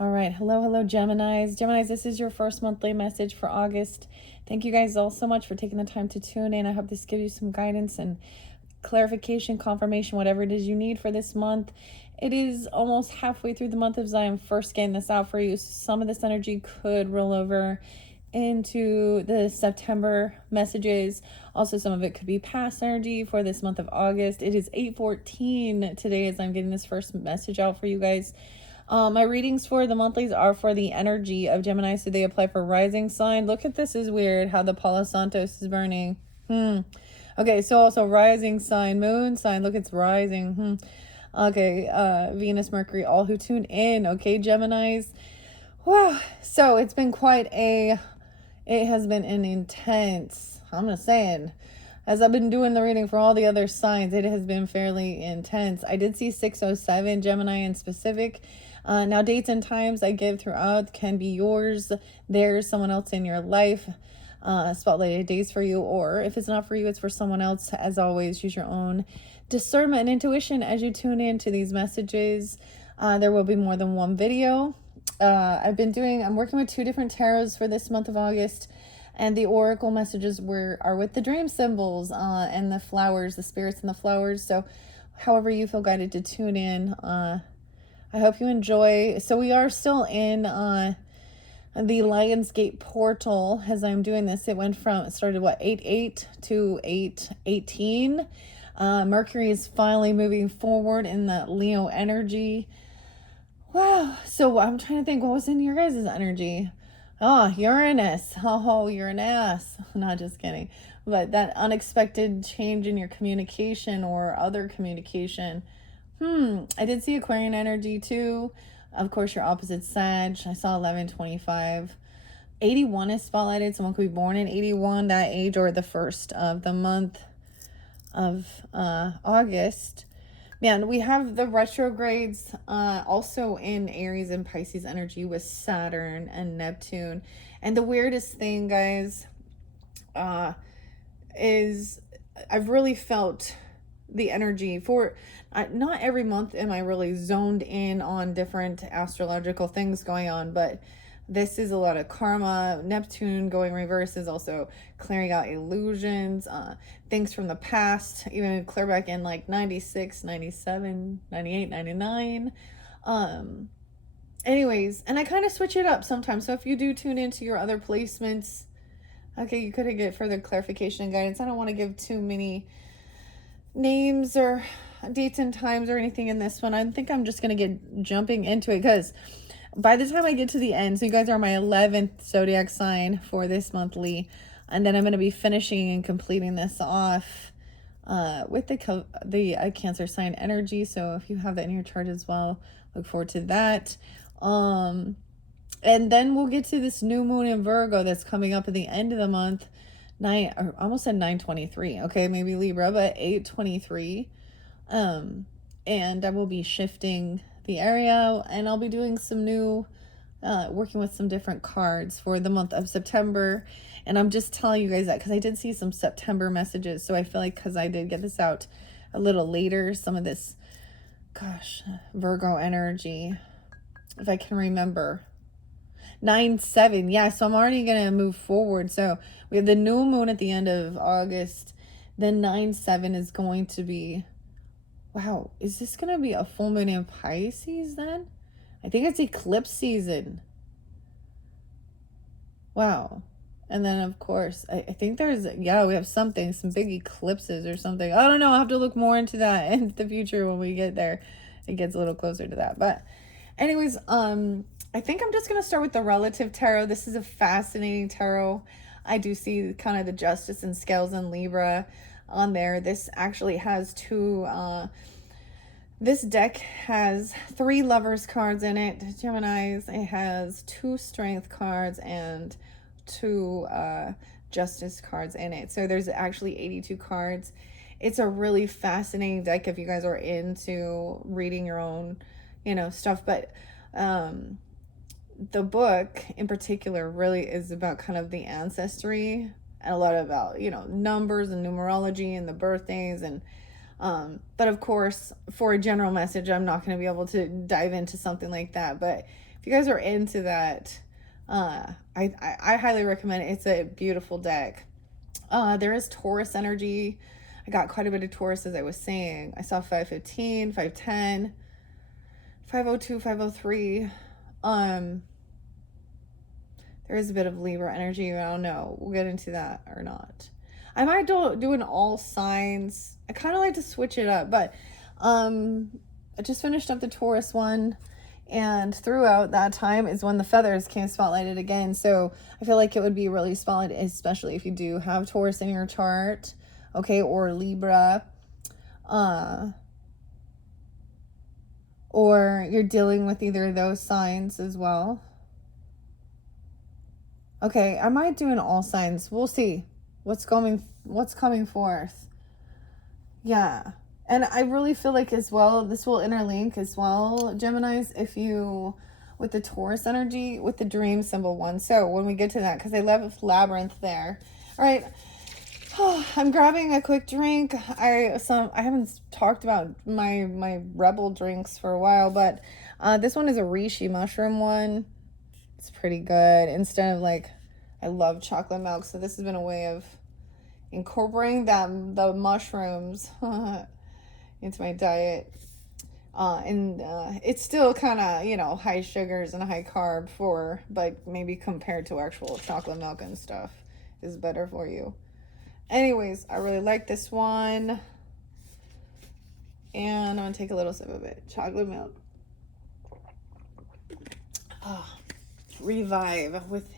All right. Hello, Geminis. Geminis, this is your first monthly message for August. Thank you guys all so much for taking the time to tune in. I hope this gives you some guidance and clarification, confirmation, whatever it is you need for this month. It is almost halfway through the month as I am first getting this out for you. So some of this energy could roll over into the September messages. Also, some of it could be past energy for this month of August. It is 8:14 today as I'm getting this first message out for you guys. My readings for the monthlies are for the energy of Gemini, so they apply for rising sign. Look at this, is weird how the Palo Santos is burning. Okay, so also rising sign, moon sign. Look, it's rising. Okay, Venus, Mercury, all who tune in. Okay, Geminis. Wow. So it's been it has been an intense, I'm just saying, as I've been doing the reading for all the other signs, it has been fairly intense. I did see 607 Gemini in specific. Now, dates and times I give throughout can be yours, theirs, someone else in your life. Spotlighted days for you, or if it's not for you, it's for someone else. As always, use your own discernment and intuition as you tune in to these messages. There will be more than one video. I'm working with 2 different tarots for this month of August. And the oracle messages are with the dream symbols and the flowers, the spirits and the flowers. So however you feel guided to tune in, I hope you enjoy. So we are still in the Lionsgate portal as I'm doing this. It started 8/8 to 8/18. Mercury is finally moving forward in the Leo energy. Wow. So I'm trying to think, what was in your guys' energy? Oh, Uranus. Oh, Uranus. Not just kidding. But that unexpected change in your communication or other communication. I did see Aquarian energy too. Of course, your opposite Sag. I saw 1125. 81 is spotlighted. Someone could be born in 81, that age, or the first of the month of August. Man, we have the retrogrades also in Aries and Pisces energy with Saturn and Neptune. And the weirdest thing, guys, is I've really felt the energy for not every month am I really zoned in on different astrological things going on, but this is a lot of karma. Neptune going reverse is also clearing out illusions, things from the past, even clear back in like 96, 97, 98, 99. Anyways, and I kind of switch it up sometimes. So if you do tune into your other placements, okay, you could get further clarification and guidance. I don't want to give too many names or dates and times or anything in this one. I think I'm just going to get jumping into it because by the time I get to the end, so you guys are my 11th zodiac sign for this monthly, and then I'm going to be finishing and completing this off with the Cancer sign energy. So if you have that in your chart as well, look forward to that. And then we'll get to this new moon in Virgo that's coming up at the end of the month. Almost at 9:23. Okay, maybe Libra, but 8:23. And I will be shifting the area, and I'll be doing some new working with some different cards for the month of September. And I'm just telling you guys that because I did see some September messages, so I feel like because I did get this out a little later, some of this Virgo energy, if I can remember. 9/7, yeah, so I'm already gonna move forward. So we have the new moon at the end of August. Then 9/7 is going to be, wow, is this gonna be a full moon in Pisces then? I think it's eclipse season. Wow. And then of course I think we have some big eclipses or something. I don't know, I'll have to look more into that in the future when we get there. It gets a little closer to that. But anyways, I think I'm just going to start with the relative tarot. This is a fascinating tarot. I do see kind of the Justice and Scales and Libra on there. This actually has this deck has 3 Lovers cards in it, Geminis. It has 2 Strength cards and 2 Justice cards in it. So there's actually 82 cards. It's a really fascinating deck if you guys are into reading your own, stuff. But the book in particular really is about kind of the ancestry and a lot about, numbers and numerology and the birthdays. And but of course, for a general message, I'm not going to be able to dive into something like that. But if you guys are into that, I highly recommend it. It's a beautiful deck. There is Taurus energy. I got quite a bit of Taurus, as I was saying. I saw 515, 510, 502, 503. There is a bit of Libra energy. I don't know. We'll get into that or not. I might do an all signs. I kind of like to switch it up, but I just finished up the Taurus one, and throughout that time is when the feathers came spotlighted again. So I feel like it would be really spotlighted, especially if you do have Taurus in your chart, okay, or Libra, or you're dealing with either of those signs as well. Okay, I might do an all signs. We'll see what's coming forth. Yeah. And I really feel like as well, this will interlink as well, Geminis, if you, with the Taurus energy, with the dream symbol one. So when we get to that, because I love labyrinth there. All right. Oh, I'm grabbing a quick drink. I haven't talked about my rebel drinks for a while, but this one is a reishi mushroom one. It's pretty good. Instead of like, I love chocolate milk, so this has been a way of incorporating the mushrooms into my diet. And it's still kind of, high sugars and high carb but maybe compared to actual chocolate milk and stuff is better for you. Anyways, I really like this one. And I'm going to take a little sip of it. Chocolate milk. Revive with,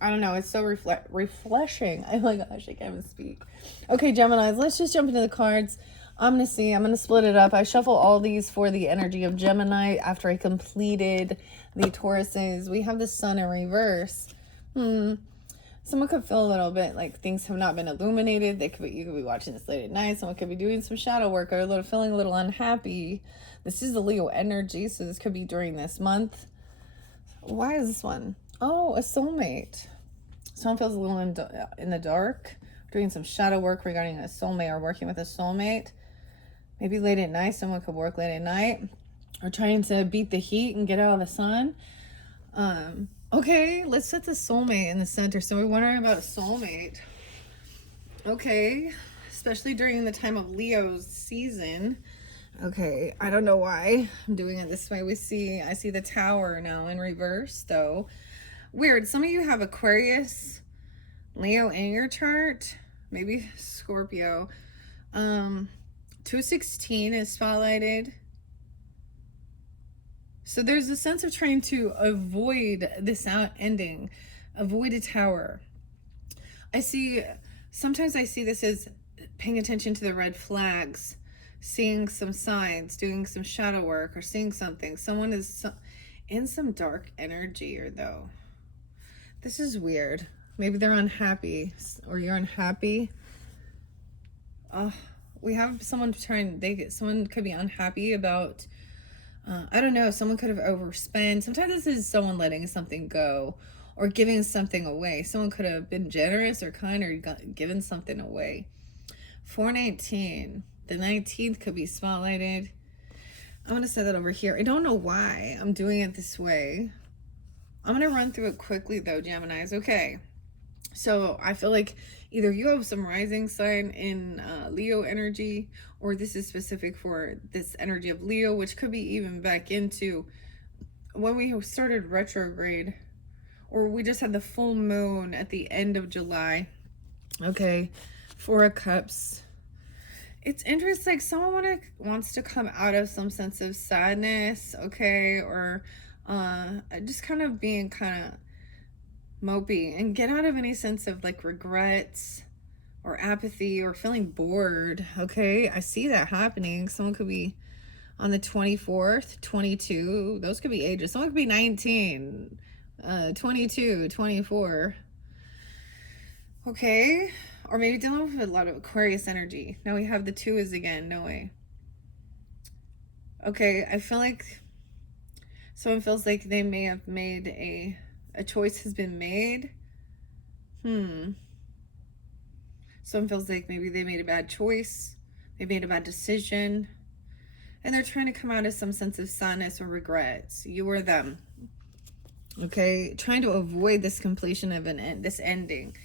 I don't know, it's so refreshing. Oh my gosh, I can't even speak. Okay, Geminis, let's just jump into the cards. I'm going to split it up. I shuffle all these for the energy of Gemini after I completed the Tauruses. We have the Sun in reverse. Someone could feel a little bit like things have not been illuminated. You could be watching this late at night. Someone could be doing some shadow work or feeling a little unhappy. This is the Leo energy, so this could be during this month. Why is this one? Oh, a soulmate. Someone feels a little in the dark, doing some shadow work regarding a soulmate or working with a soulmate. Maybe late at night, someone could work late at night or trying to beat the heat and get out of the sun. Okay, let's set the soulmate in the center. So we're wondering about a soulmate. Okay, especially during the time of Leo's season. Okay, I don't know why I'm doing it this way. I see the Tower now in reverse, though. Weird. Some of you have Aquarius, Leo in your chart, maybe Scorpio. 216 is spotlighted. So there's a sense of trying to avoid this ending, avoid a Tower. Sometimes I see this as paying attention to the red flags, seeing some signs, doing some shadow work, or seeing something. Someone is in some dark energy, though. This is weird. Maybe they're unhappy, or you're unhappy. We have someone someone could be unhappy about, I don't know, someone could have overspent. Sometimes this is someone letting something go or giving something away. Someone could have been generous or kind or given something away. 419. The 19th could be spotlighted. I'm going to set that over here. I don't know why I'm doing it this way. I'm going to run through it quickly, though, Geminis. Okay. So I feel like either you have some rising sign in Leo energy, or this is specific for this energy of Leo, which could be even back into when we started retrograde, or we just had the full moon at the end of July. Okay. 4 of Cups. It's interesting, like someone wants to come out of some sense of sadness, okay, or just kind of being kind of mopey and get out of any sense of like regrets or apathy or feeling bored, okay? I see that happening. Someone could be on the 24th, 22. Those could be ages. Someone could be 19, 22, 24. Okay. Or maybe dealing with a lot of Aquarius energy. Now we have the 2s again. No way. Okay. I feel like someone feels like they may have made a choice has been made. Someone feels like maybe they made a bad choice. They made a bad decision. And they're trying to come out of some sense of sadness or regrets. You or them. Okay, trying to avoid this completion of this ending.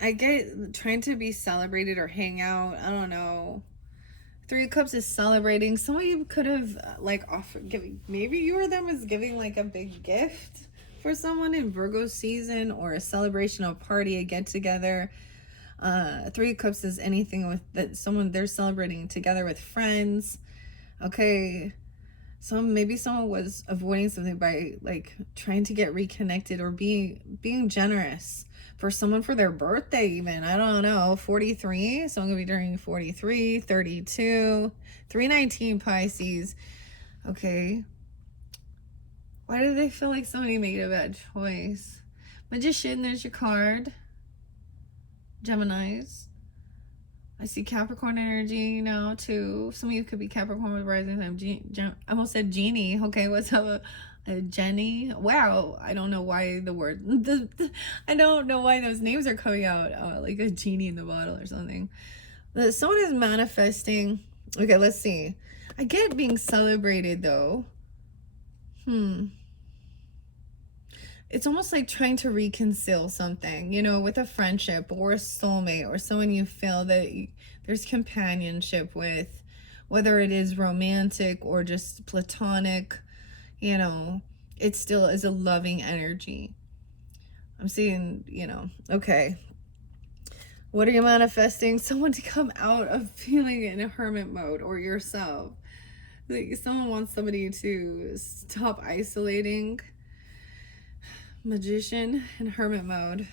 I get trying to be celebrated or hang out. I don't know. Three of Cups is celebrating. Some of you could have like offered giving. Maybe you or them is giving like a big gift for someone in Virgo season, or a celebration, a party, a get together. Three of Cups is anything with that someone they're celebrating together with friends. Okay, maybe someone was avoiding something by like trying to get reconnected, or being generous for someone for their birthday even. I don't know, 43, someone gonna be turning 43, 32, 319 Pisces. Okay, why do they feel like somebody made a bad choice? Magician, there's your card. Geminis, I see Capricorn energy now too. Some of you could be Capricorn with rising sign. I almost said genie. Okay, what's up? Jenny. Wow, I don't know why the word. I don't know why those names are coming out like a genie in the bottle or something. Someone is manifesting. Okay, let's see. I get being celebrated though. It's almost like trying to reconcile something, you know, with a friendship or a soulmate or someone you feel that there's companionship with, whether it is romantic or just platonic, you know, it still is a loving energy. I'm seeing, you know, okay. What are you manifesting? Someone to come out of feeling in a hermit mode, or yourself. Like someone wants somebody to stop isolating. Magician in hermit mode.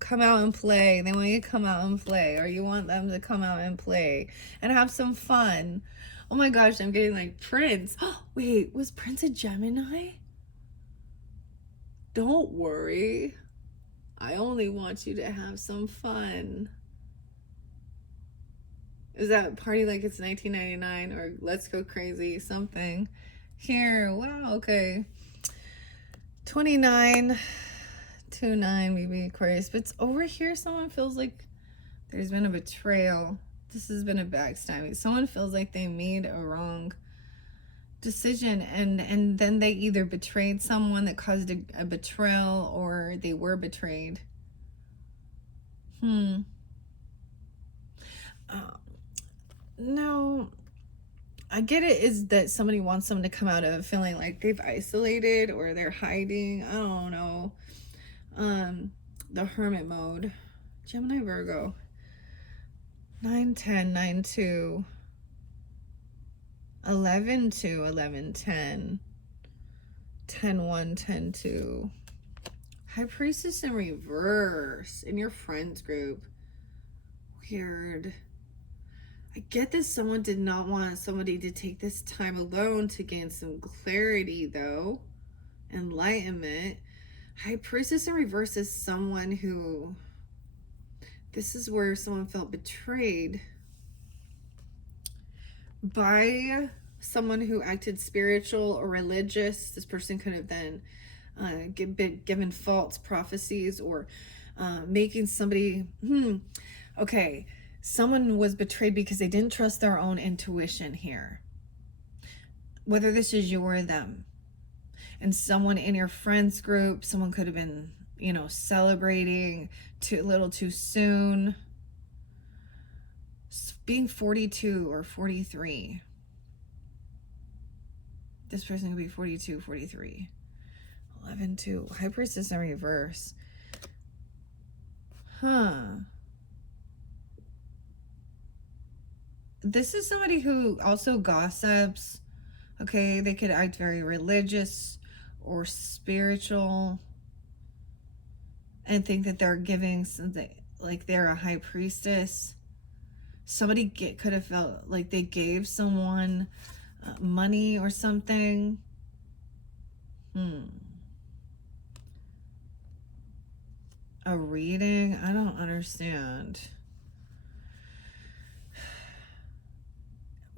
Come out and play. They want you to come out and play, or you want them to come out and play and have some fun. Oh my gosh, I'm getting like Prince. Wait, was Prince a Gemini? Don't worry. I only want you to have some fun. Is that party like it's 1999 or let's go crazy something? Here, wow, okay. 29, 29, maybe Aquarius. But it's over here, someone feels like there's been a betrayal. This has been a backstabbing. Someone feels like they made a wrong decision, and then they either betrayed someone that caused a betrayal, or they were betrayed. No, I get it is that somebody wants them to come out of feeling like they've isolated or they're hiding. I don't know. The hermit mode. Gemini, Virgo. 9, 10, 9, 2. 11, 2, 11, 10. 10, 1, 10, 2. High Priestess in reverse in your friends group. Weird. I get that someone did not want somebody to take this time alone to gain some clarity, though. Enlightenment. High Priestess in reverse is someone who... This is where someone felt betrayed by someone who acted spiritual or religious. This person could have then been given false prophecies, or making somebody... Okay. Someone was betrayed because they didn't trust their own intuition here. Whether this is you or them. And someone in your friends group, someone could have been, you know, celebrating a little too soon. Being 42 or 43. This person could be 42, 43. 11, 2. High Priestess in reverse. This is somebody who also gossips. Okay, they could act very religious or spiritual and think that they're giving something, like they're a high priestess. Somebody could have felt like they gave someone money or something. A reading? I don't understand.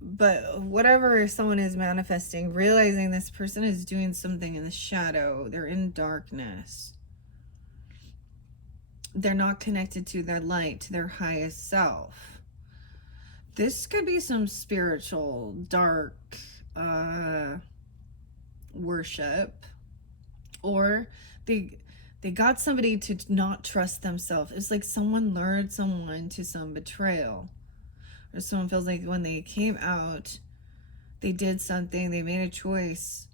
But whatever someone is manifesting, realizing this person is doing something in the shadow. They're in darkness. They're not connected to their light, to their highest self. This could be some spiritual, dark worship. or they got somebody to not trust themselves. It's like someone lured someone to some betrayal, or someone feels like when they came out, they did something, they made a choice,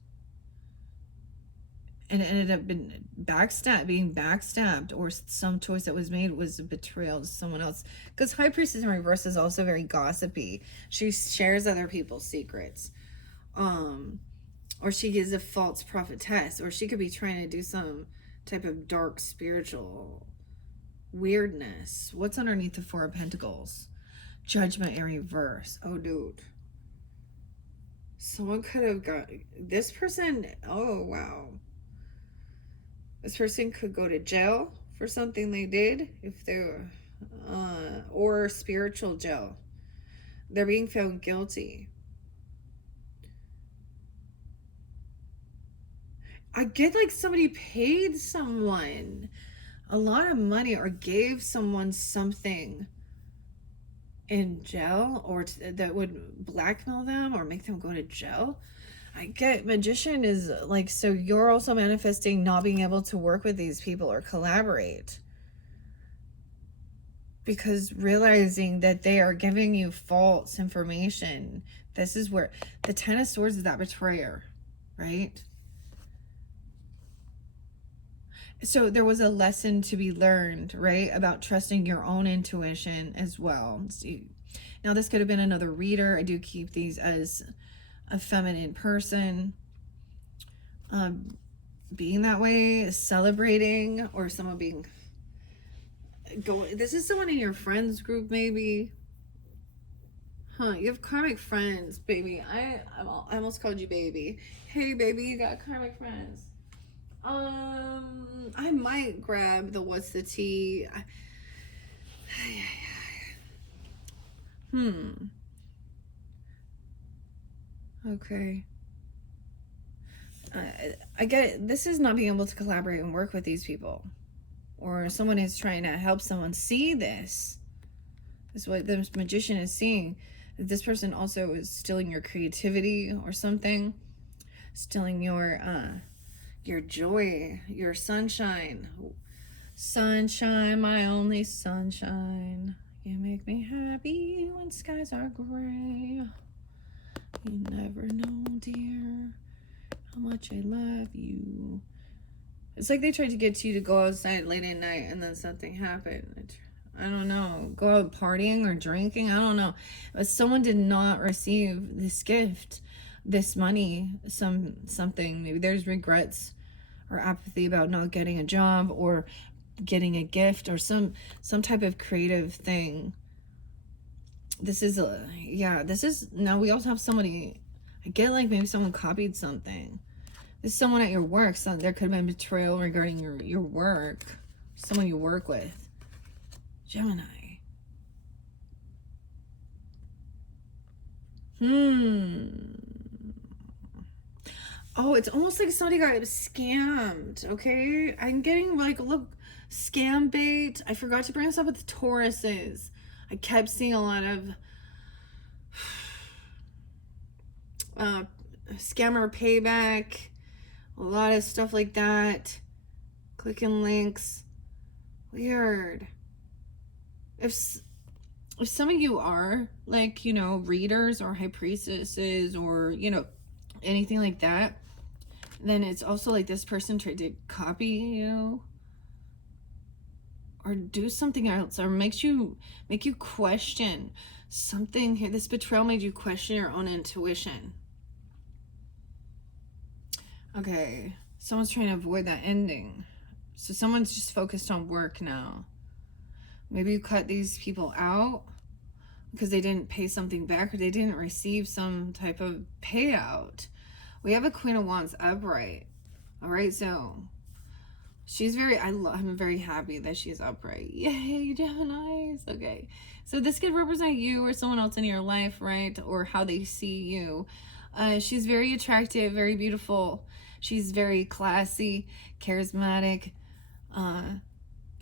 and it ended up being backstabbed, or some choice that was made was a betrayal to someone else. Because High Priestess in reverse is also very gossipy. She shares other people's secrets, or she is a false prophetess, or she could be trying to do some type of dark spiritual weirdness. What's underneath the Four of Pentacles? Judgment in reverse. Oh, dude. Someone could have got this person. Oh, wow. This person could go to jail for something they did, if they were, or spiritual jail. They're being found guilty. I get like somebody paid someone a lot of money or gave someone something in jail, or that would blackmail them or make them go to jail. I get Magician is like, so you're also manifesting not being able to work with these people or collaborate, because realizing that they are giving you false information. This is where the Ten of Swords is that betrayer, right? So there was a lesson to be learned, right, about trusting your own intuition as well. See, now this could have been another reader. I do keep these as a feminine person, being that way, celebrating, or someone being this is someone in your friends group, maybe. You have karmic friends, baby. I almost called you baby. Hey, baby, you got karmic friends. I might grab the what's the tea. Okay. I get it. This is not being able to collaborate and work with these people, or someone is trying to help someone see this. This is what the Magician is seeing. That this person also is stealing your creativity or something, stealing your joy, your sunshine. Sunshine, my only sunshine. You make me happy when skies are gray. You never know, dear, how much I love you. It's like they tried to get you to go outside late at night and then something happened. I don't know. Go out partying or drinking. I don't know. But someone did not receive this gift, this money, something. Maybe there's regrets or apathy about not getting a job or getting a gift or some type of creative thing. This is now we also have somebody, I get like maybe someone copied something. There's someone at your work, so there could have been betrayal regarding your work, someone you work with. Gemini. Oh, it's almost like somebody got scammed, okay? I'm getting like, look, scam bait. I forgot to bring this up with the Tauruses. I kept seeing a lot of scammer payback, a lot of stuff like that. Clicking links. Weird. If some of you are like, readers or high priestesses or, anything like that, then it's also like this person tried to copy you or do something else, or make you question something here. This betrayal made you question your own intuition. Okay, someone's trying to avoid that ending. So someone's just focused on work now. Maybe you cut these people out because they didn't pay something back, or they didn't receive some type of payout. We have a Queen of Wands upright. All right, so she's I'm very happy that she's upright. Yay, Geminis. Okay, so this could represent you or someone else in your life, right? Or how they see you. She's very attractive, very beautiful. She's very classy, charismatic.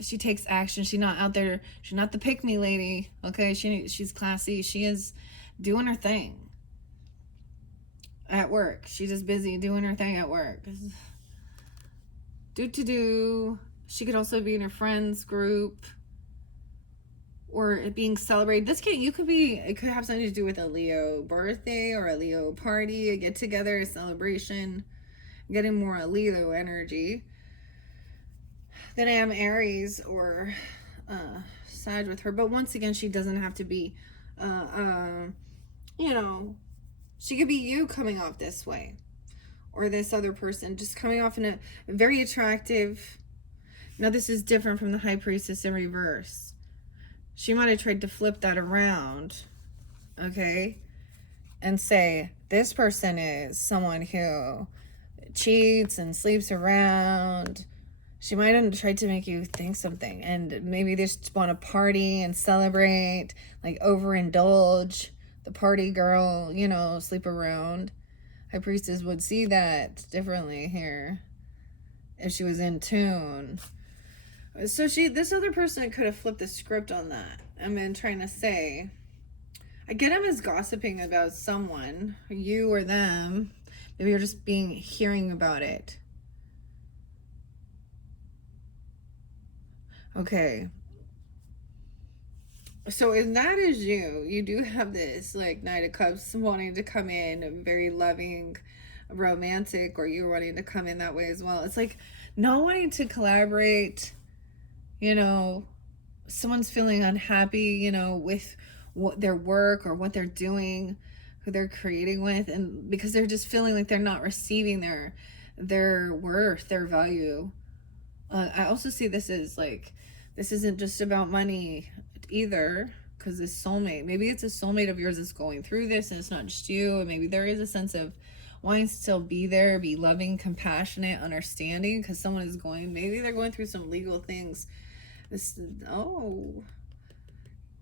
She takes action. She's not out there. She's not the pick-me lady. Okay, she's classy. She is doing her thing at work. She's just busy doing her thing at work. She could also be in her friends group, or it being celebrated. It could have something to do with a Leo birthday or a Leo party, a get together, a celebration. I'm getting more a Leo energy than I am Aries or Sag with her. But once again, she doesn't have to be, you know, she could be you coming off this way, or this other person just coming off in a very attractive. Now this is different from the High Priestess in reverse. She might have tried to flip that around, okay, and say this person is someone who cheats and sleeps around. She might have tried to make you think something, and maybe they just want to party and celebrate, like overindulge, the party girl, you know, sleep around. High Priestess would see that differently here if she was in tune. So this other person could have flipped the script on that. I'm trying to say, I get him as gossiping about someone, you or them. Maybe you're just hearing about it. Okay. So if that is you do have this like Knight of Cups wanting to come in, very loving, romantic, or you wanting to come in that way as well. It's like not wanting to collaborate, you know, someone's feeling unhappy, you know, with what their work or what they're doing, who they're creating with, and because they're just feeling like they're not receiving their worth, their value. I also see this as like, this isn't just about money either, because this soulmate, maybe it's a soulmate of yours that's going through this and it's not just you, and maybe there is a sense of wanting to still be there, be loving, compassionate, understanding, because someone is maybe they're going through some legal things.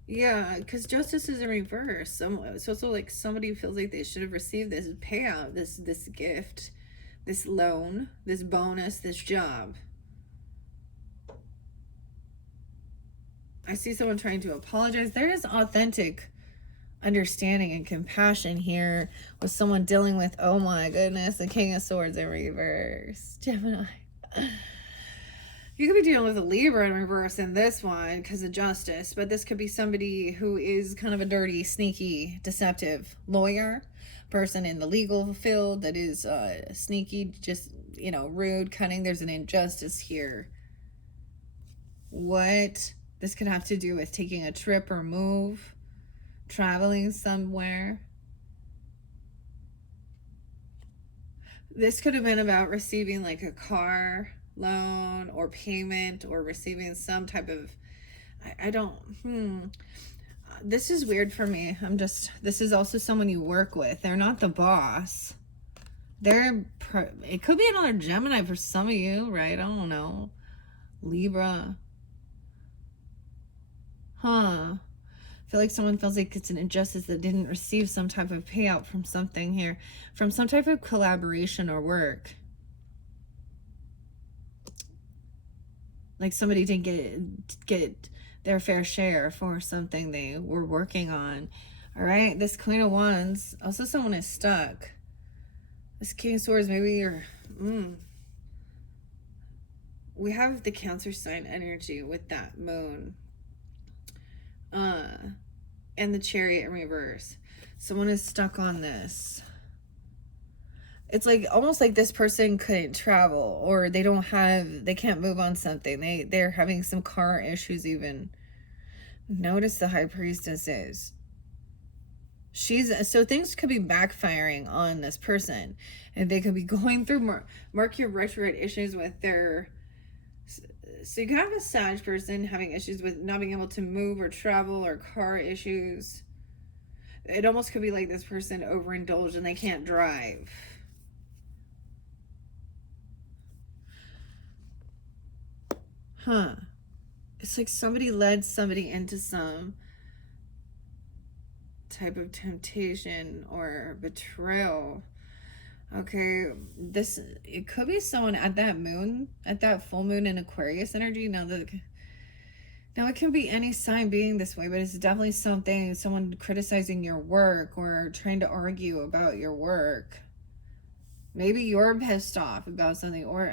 Yeah, because justice is in reverse. It's also like somebody feels like they should have received this payout, this gift, this loan, this bonus, this job. I see someone trying to apologize. There is authentic understanding and compassion here with someone dealing with, oh my goodness, the King of Swords in reverse. Gemini. You could be dealing with a Libra in reverse in this one because of justice, but this could be somebody who is kind of a dirty, sneaky, deceptive lawyer, person in the legal field that is sneaky, just, you know, rude, cunning. There's an injustice here. What this could have to do with taking a trip or move, traveling somewhere. This could have been about receiving like a car loan or payment, or receiving some type of, this is weird for me. This is also someone you work with. They're not the boss. It could be another Gemini for some of you, right? I don't know. Libra. I feel like someone feels like it's an injustice that didn't receive some type of payout from something here, from some type of collaboration or work. Like somebody didn't get their fair share for something they were working on. All right, this Queen of Wands. Also, someone is stuck. This King of Swords, maybe you're... We have the Cancer sign energy with that moon. And the Chariot in reverse. Someone is stuck on this. It's like almost like this person couldn't travel, or they can't move on something. They're having some car issues even. Notice the High Priestess is. So things could be backfiring on this person, and they could be going through Mercury retrograde issues with their... So you could have a Sag person having issues with not being able to move or travel, or car issues. It almost could be like this person overindulged and they can't drive. It's like somebody led somebody into some type of temptation or betrayal. Okay, it could be someone at that full moon in Aquarius energy. Now it can be any sign being this way, but it's definitely someone criticizing your work or trying to argue about your work. Maybe you're pissed off about something, or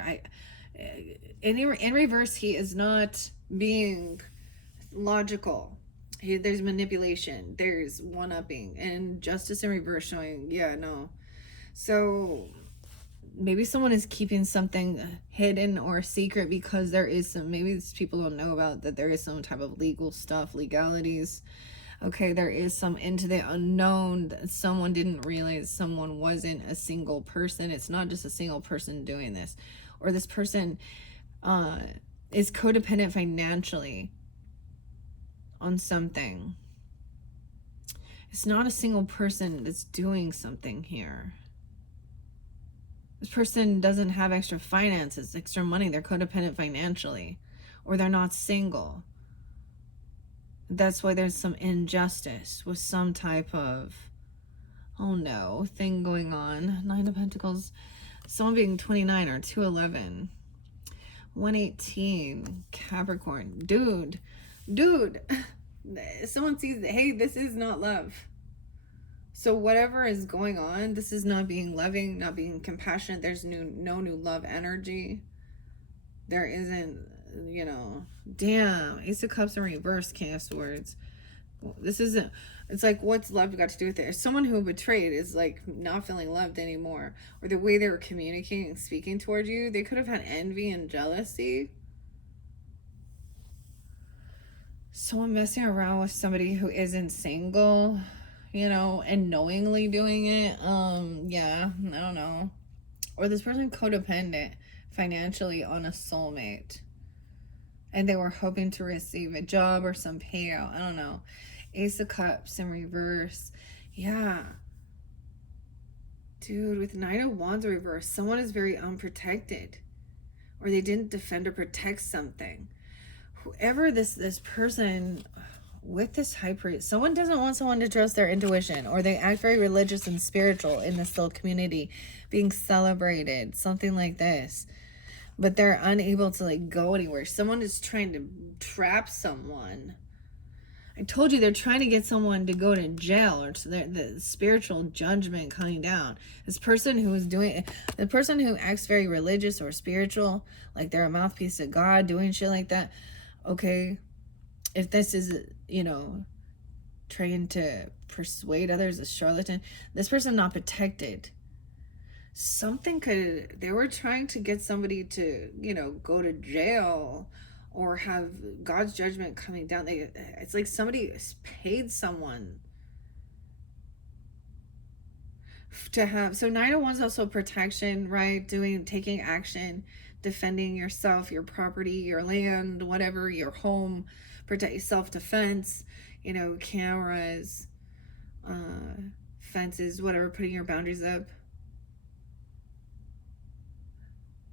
In reverse, he is not being logical. There's manipulation, there's one-upping, and justice in reverse showing, yeah, no. So maybe someone is keeping something hidden or secret because there is some, maybe people don't know about that there is some type of legal stuff, legalities. Okay, there is some into the unknown. Someone didn't realize someone wasn't a single person. It's not just a single person doing this. Or this person is codependent financially on something. It's not a single person that's doing something here. This person doesn't have extra finances, extra money. They're codependent financially, or they're not single. That's why there's some injustice with some type of, oh no, thing going on. 9 of Pentacles, someone being 29 or 211. 118, Capricorn. Dude, someone sees that, hey, this is not love. So whatever is going on, this is not being loving, not being compassionate. There's no new love energy. There isn't, you know, damn, Ace of Cups in reverse, King of Swords. This isn't, it's like, what's love got to do with it? If someone who betrayed is like not feeling loved anymore, or the way they were communicating and speaking toward you, they could have had envy and jealousy. Someone messing around with somebody who isn't single, you know, and knowingly doing it. Yeah, I don't know. Or this person codependent financially on a soulmate, and they were hoping to receive a job or some payout. I don't know. Ace of Cups in reverse. Yeah. Dude, with 9 of Wands in reverse, someone is very unprotected, or they didn't defend or protect something. Whoever this person with this high priest, someone doesn't want someone to trust their intuition, or they act very religious and spiritual in this little community, being celebrated, something like this, but they're unable to like go anywhere. Someone is trying to trap someone. I told you they're trying to get someone to go to jail, or to the spiritual judgment coming down. This person who is doing, the person who acts very religious or spiritual, like they're a mouthpiece of God, doing shit like that. Okay, if this is, you know, trying to persuade others, a charlatan, this person not protected. Something could, they were trying to get somebody to, you know, go to jail or have God's judgment coming down. It's like somebody paid someone to have. So 9 of Wands also protection, right? Taking action, defending yourself, your property, your land, whatever, your home, protect self-defense, you know, cameras, fences, whatever, putting your boundaries up.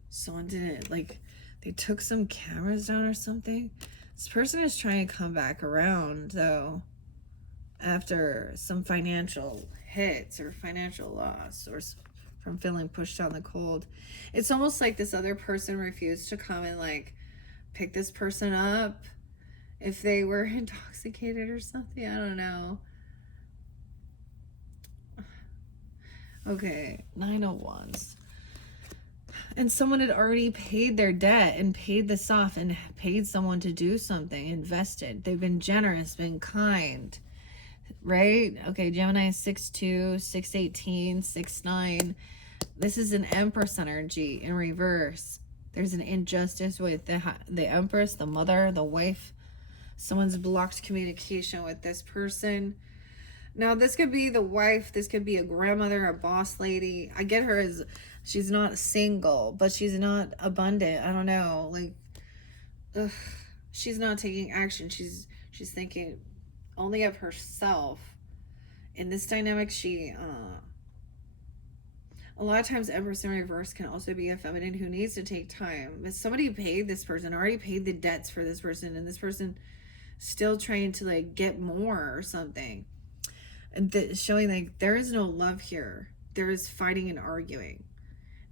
Someone didn't, like, they took some cameras down or something. This person is trying to come back around, though, after some financial hits or financial loss, or from feeling pushed out in the cold. It's almost like this other person refused to come and like pick this person up if they were intoxicated or something. I don't know. Okay, 9 of Wands. And someone had already paid their debt and paid this off and paid someone to do something, invested. They've been generous, been kind, right? Okay, Gemini is 6'2", 6'18", 6'9". This is an Empress energy in reverse. There's an injustice with the Empress, the mother, the wife. Someone's blocked communication with this person. Now, this could be the wife. This could be a grandmother, a boss lady. I get her as she's not single, but she's not abundant. I don't know. Like, ugh, she's not taking action. She's thinking only of herself. In this dynamic, a lot of times Empress in reverse can also be a feminine who needs to take time. But somebody paid this person, already paid the debts for this person, and this person still trying to like get more or something. And showing like there is no love here. There is fighting and arguing.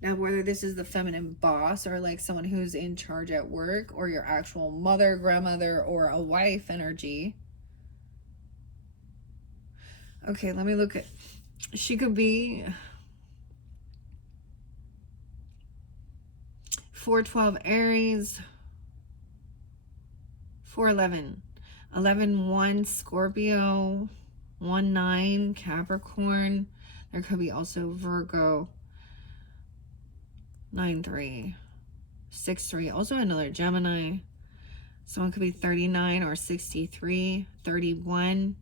Now, whether this is the feminine boss or like someone who's in charge at work, or your actual mother, grandmother, or a wife energy. Okay, let me look at, she could be 412 Aries, 411, 11-1 Scorpio, 1-9 Capricorn. There could be also Virgo, 9-3, 6-3. Also another Gemini. Someone could be 39 or 63, 31,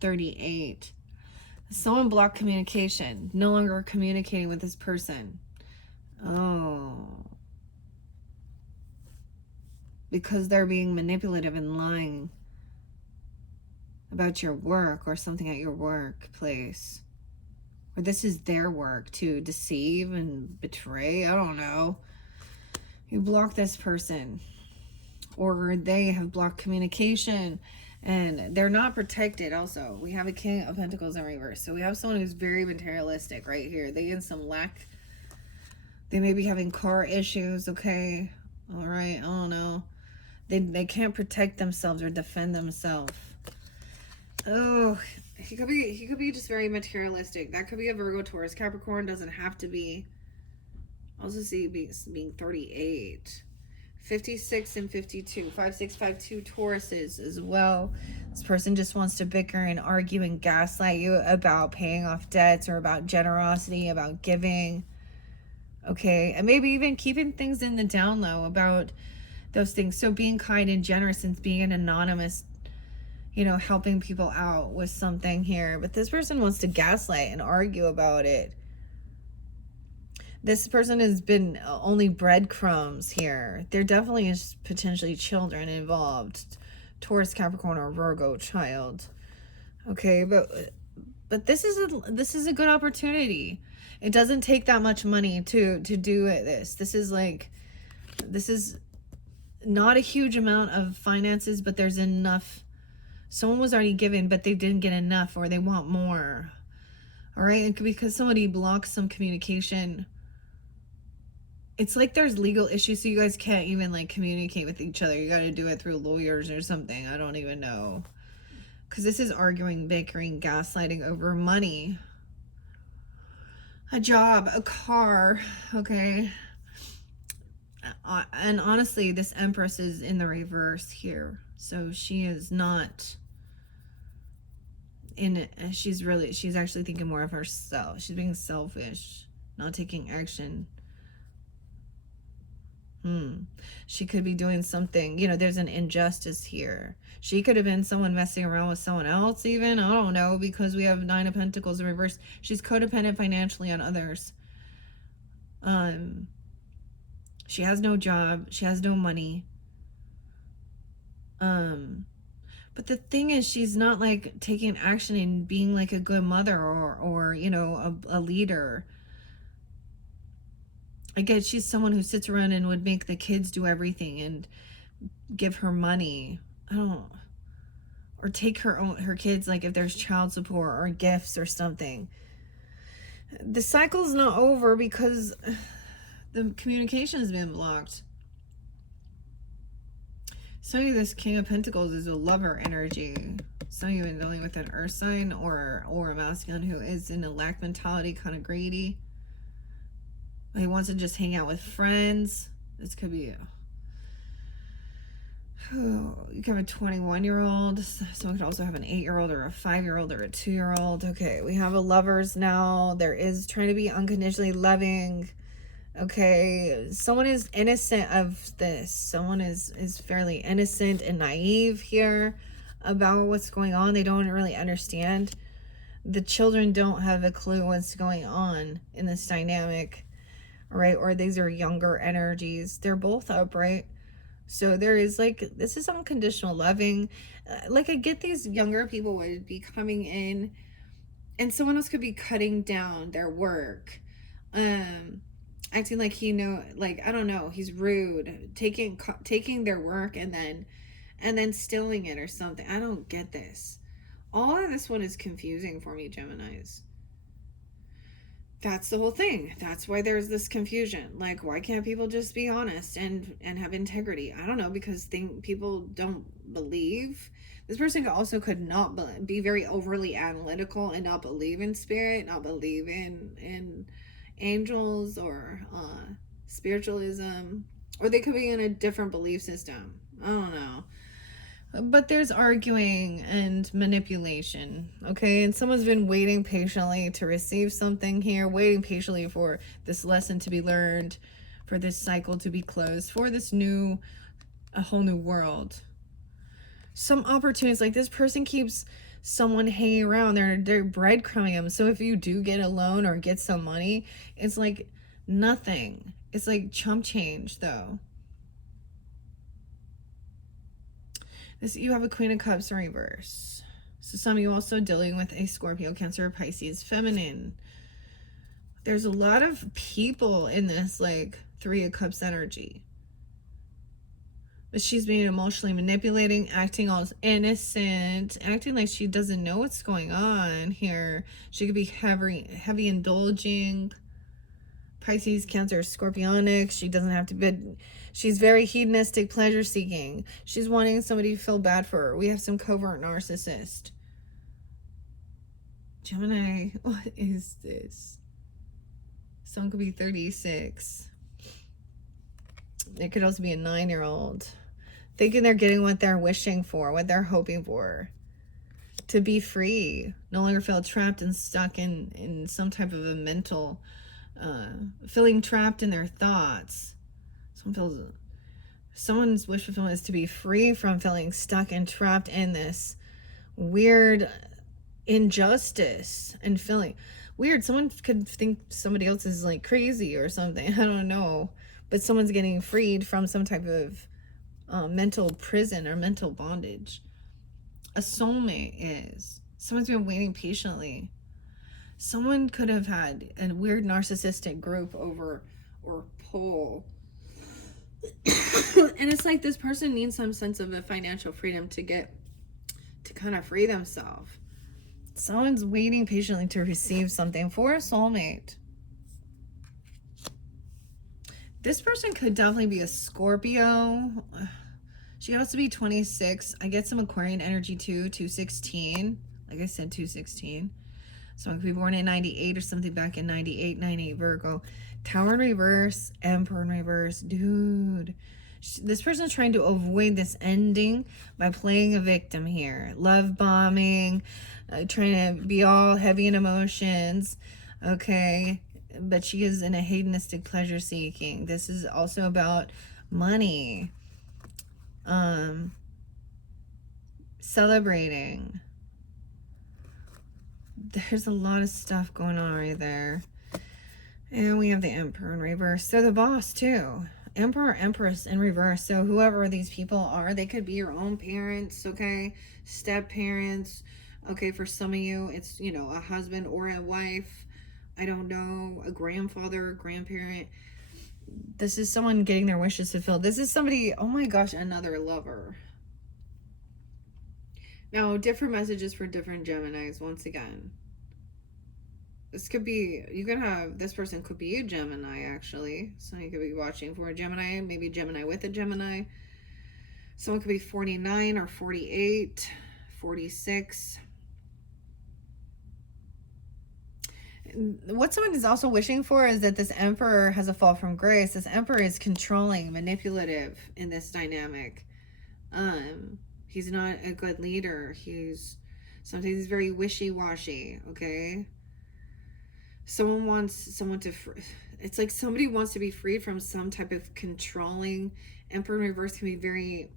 38. Someone blocked communication, no longer communicating with this person. Oh. Because they're being manipulative and lying about your work or something at your workplace. Or this is their work to deceive and betray. I don't know. You block this person. Or they have blocked communication. And they're not protected also. We have a King of Pentacles in reverse. So we have someone who's very materialistic right here. They in some lack. They may be having car issues, okay? All right, I don't know. They can't protect themselves or defend themselves. Oh, he could be just very materialistic. That could be a Virgo, Taurus. Capricorn doesn't have to be. I also see being 38. 56 and 52. 5652 Tauruses as well. This person just wants to bicker and argue and gaslight you about paying off debts or about generosity, about giving. Okay, and maybe even keeping things in the down low about those things. So being kind and generous and being an anonymous, you know, helping people out with something here. But this person wants to gaslight and argue about it. This person has been only breadcrumbs here. There definitely is potentially children involved. Taurus, Capricorn, or Virgo child. Okay, but this is a good opportunity. It doesn't take that much money to do this. This is not a huge amount of finances, but there's enough. Someone was already given, but they didn't get enough, or they want more. All right, it could be because somebody blocks some communication. It's like there's legal issues, so you guys can't even like communicate with each other. You got to do it through lawyers or something. I don't even know. Because this is arguing, bickering, gaslighting over money. A job, a car, okay? And honestly, this Empress is in the reverse here. So she is not in it. She's actually thinking more of herself. She's being selfish, not taking action. She could be doing something, you know, there's an injustice here. She could have been someone messing around with someone else even. I don't know, because we have 9 of Pentacles in reverse. She's codependent financially on others. She has no job. She has no money. But the thing is, she's not like taking action and being like a good mother or you know, a leader. I guess she's someone who sits around and would make the kids do everything and give her money. Or take her kids, like if there's child support or gifts or something. The cycle's not over because the communication has been blocked. Some of this King of Pentacles is a lover energy. Some of you are dealing with an earth sign or a masculine who is in a lack mentality, kind of greedy. He wants to just hang out with friends. This could be you could have a 21-year-old. Someone could also have an 8-year-old or a 5-year-old or a 2-year-old. Okay, we have a lovers now. There is trying to be unconditionally loving. Okay, someone is innocent of this. Someone is fairly innocent and naive here about what's going on. They don't really understand. The children don't have a clue what's going on in this dynamic. Right? Or these are younger energies. They're both upright. So there is like, this is unconditional loving. Like I get these younger people would be coming in and someone else could be cutting down their work. Acting like like, I don't know, he's rude. Taking their work and then stealing it or something. I don't get this. All of this one is confusing for me, Geminis. That's the whole thing. That's why there's this confusion. Like, why can't people just be honest and have integrity? I don't know, because people don't believe. This person also could not be very overly analytical and not believe in spirit, not believe in angels or spiritualism, or they could be in a different belief system. I don't know. But there's arguing and manipulation, okay? And someone's been waiting patiently to receive something here, waiting patiently for this lesson to be learned, for this cycle to be closed, for this a whole new world. Some opportunities, like this person keeps someone hanging around, they're breadcrumbing them. So if you do get a loan or get some money, it's like nothing. It's like chump change, though. You have a Queen of Cups in reverse. So some of you also dealing with a Scorpio, Cancer, Pisces, feminine. There's a lot of people in this like Three of Cups energy. But she's being emotionally manipulating, acting all innocent, acting like she doesn't know what's going on here. She could be heavy indulging. Pisces, Cancer, Scorpionic. She doesn't have to be. She's very hedonistic, pleasure seeking. She's wanting somebody to feel bad for her. We have some covert narcissist. Gemini, what is this? Someone could be 36. It could also be a 9-year-old. Thinking they're getting what they're wishing for, what they're hoping for. To be free. No longer feel trapped and stuck in some type of a mental, feeling trapped in their thoughts. Someone's wish fulfillment is to be free from feeling stuck and trapped in this weird injustice and feeling weird. Someone could think somebody else is like crazy or something. I don't know. But someone's getting freed from some type of mental prison or mental bondage. A soulmate is. Someone's been waiting patiently. Someone could have had a weird narcissistic group over or pull. And it's like this person needs some sense of a financial freedom to kind of free themselves. Someone's waiting patiently to receive something for a soulmate. This person could definitely be a Scorpio. She could also be 26. I get some Aquarian energy too, 216. Like I said, 216. Someone could be born in 98 or something back in 98, 98 Virgo. Tower in reverse, Emperor in reverse. Dude, this person is trying to avoid this ending by playing a victim here. Love bombing, trying to be all heavy in emotions. Okay, but she is in a hedonistic pleasure seeking. This is also about money. Celebrating. There's a lot of stuff going on right there. And we have the Emperor in reverse. They're the boss too. Emperor, Empress in reverse. So whoever these people are, they could be your own parents, okay? Step parents. Okay, for some of you, it's, you know, a husband or a wife. I don't know, a grandfather, grandparent. This is someone getting their wishes fulfilled. This is somebody, oh my gosh, another lover. Now, different messages for different Geminis, once again. This could be, you could have, this person could be a Gemini, actually. So you could be watching for a Gemini, maybe Gemini with a Gemini. Someone could be 49 or 48, 46. What someone is also wishing for is that this Emperor has a fall from grace. This Emperor is controlling, manipulative in this dynamic. He's not a good leader. Sometimes he's very wishy-washy, okay? Someone wants someone to, it's like somebody wants to be freed from some type of controlling. Emperor in reverse can be very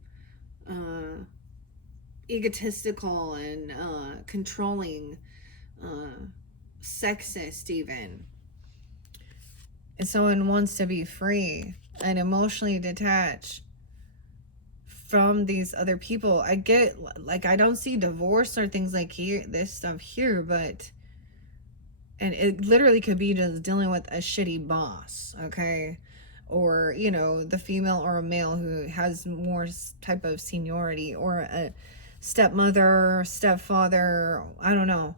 egotistical and controlling, sexist even. And someone wants to be free and emotionally detached from these other people. I get, like, I don't see divorce or things like this stuff here, but, and it literally could be just dealing with a shitty boss, okay? Or, you know, the female or a male who has more type of seniority, or a stepmother, stepfather, I don't know.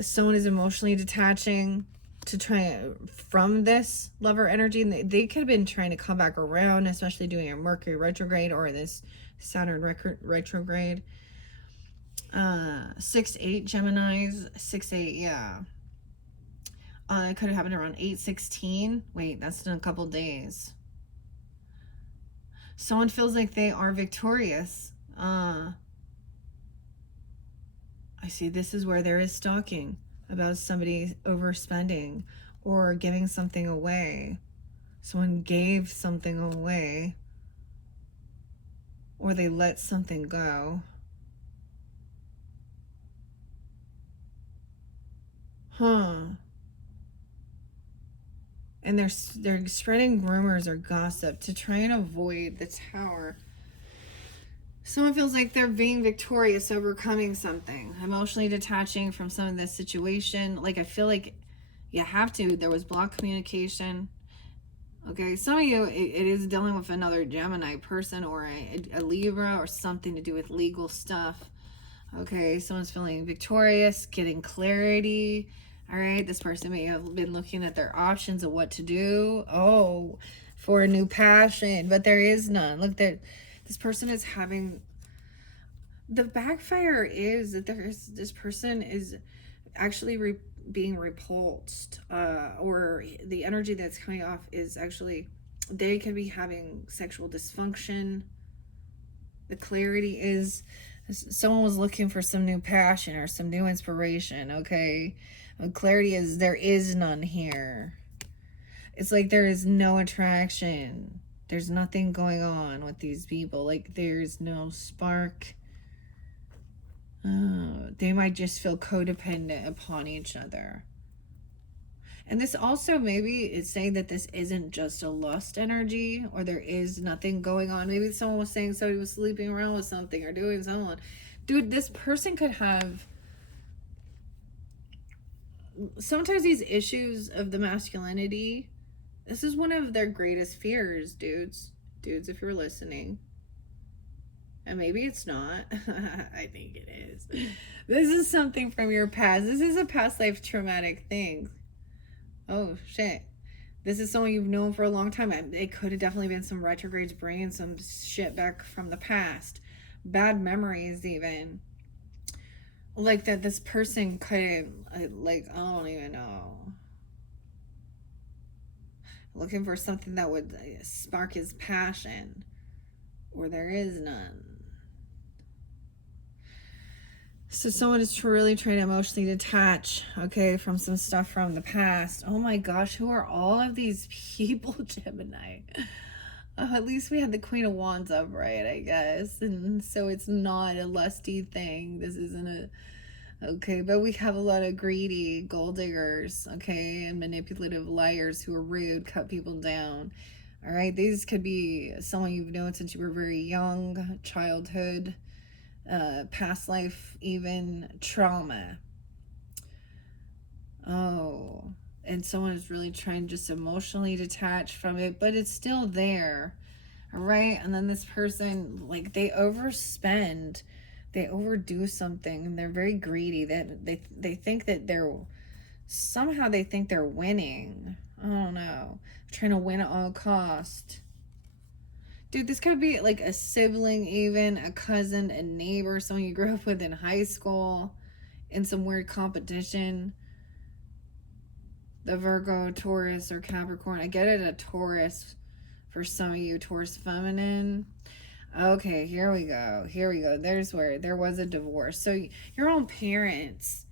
Someone is emotionally detaching to try from this lover energy, and they could have been trying to come back around, especially doing a Mercury retrograde or this Saturn retrograde. 6-8 Geminis, 6-8, yeah. It could have happened around 8:16. Wait, that's in a couple days. Someone feels like they are victorious. I see this is where there is stalking about somebody overspending or giving something away. Someone gave something away or they let something go. And they're spreading rumors or gossip to try and avoid the Tower. Someone feels like they're being victorious, overcoming something, emotionally detaching from some of this situation. Like, I feel like you have to. There was blocked communication. Okay, some of you, it is dealing with another Gemini person or a Libra or something to do with legal stuff. Okay, someone's feeling victorious, getting clarity. All right, this person may have been looking at their options of what to do. Oh, for a new passion, but there is none. Look, this person is having... The backfire is that this person is actually being repulsed, or the energy that's coming off is actually, they could be having sexual dysfunction. The clarity is someone was looking for some new passion or some new inspiration. Okay, clarity is there is none here. It's like there is no attraction. There's nothing going on with these people. Like, there's no spark. They might just feel codependent upon each other. And this also maybe is saying that this isn't just a lust energy, or there is nothing going on. Maybe someone was saying somebody was sleeping around with something or doing something. Dude, this person could have... Sometimes these issues of the masculinity, this is one of their greatest fears, dudes. Dudes, if you're listening. And maybe it's not. I think it is. This is something from your past. This is a past life traumatic thing. Oh, shit. This is someone you've known for a long time. It could have definitely been some retrogrades bringing some shit back from the past. Bad memories, even. Like that this person could have, like, I don't even know. Looking for something that would spark his passion. Or there is none. So someone is really trying to emotionally detach, okay, from some stuff from the past. Oh my gosh, who are all of these people, Gemini? At least we had the Queen of Wands upright, I guess. And so it's not a lusty thing. This isn't a... Okay, but we have a lot of greedy gold diggers, okay, and manipulative liars who are rude, cut people down. All right, these could be someone you've known since you were very young, childhood, past life, even trauma. Oh, and someone is really trying to just emotionally detach from it, but it's still there. All right, and then this person, like, they overspend, they overdo something, and they're very greedy. That they think that they're somehow they think they're winning. I don't know, trying to win at all cost. Dude, this could be like a sibling, even a cousin, a neighbor, someone you grew up with in high school, in some weird competition. The Virgo, Taurus, or Capricorn. I get it, a Taurus for some of you, Taurus feminine. Okay, here we go. Here we go. There's where there was a divorce. So your own parents,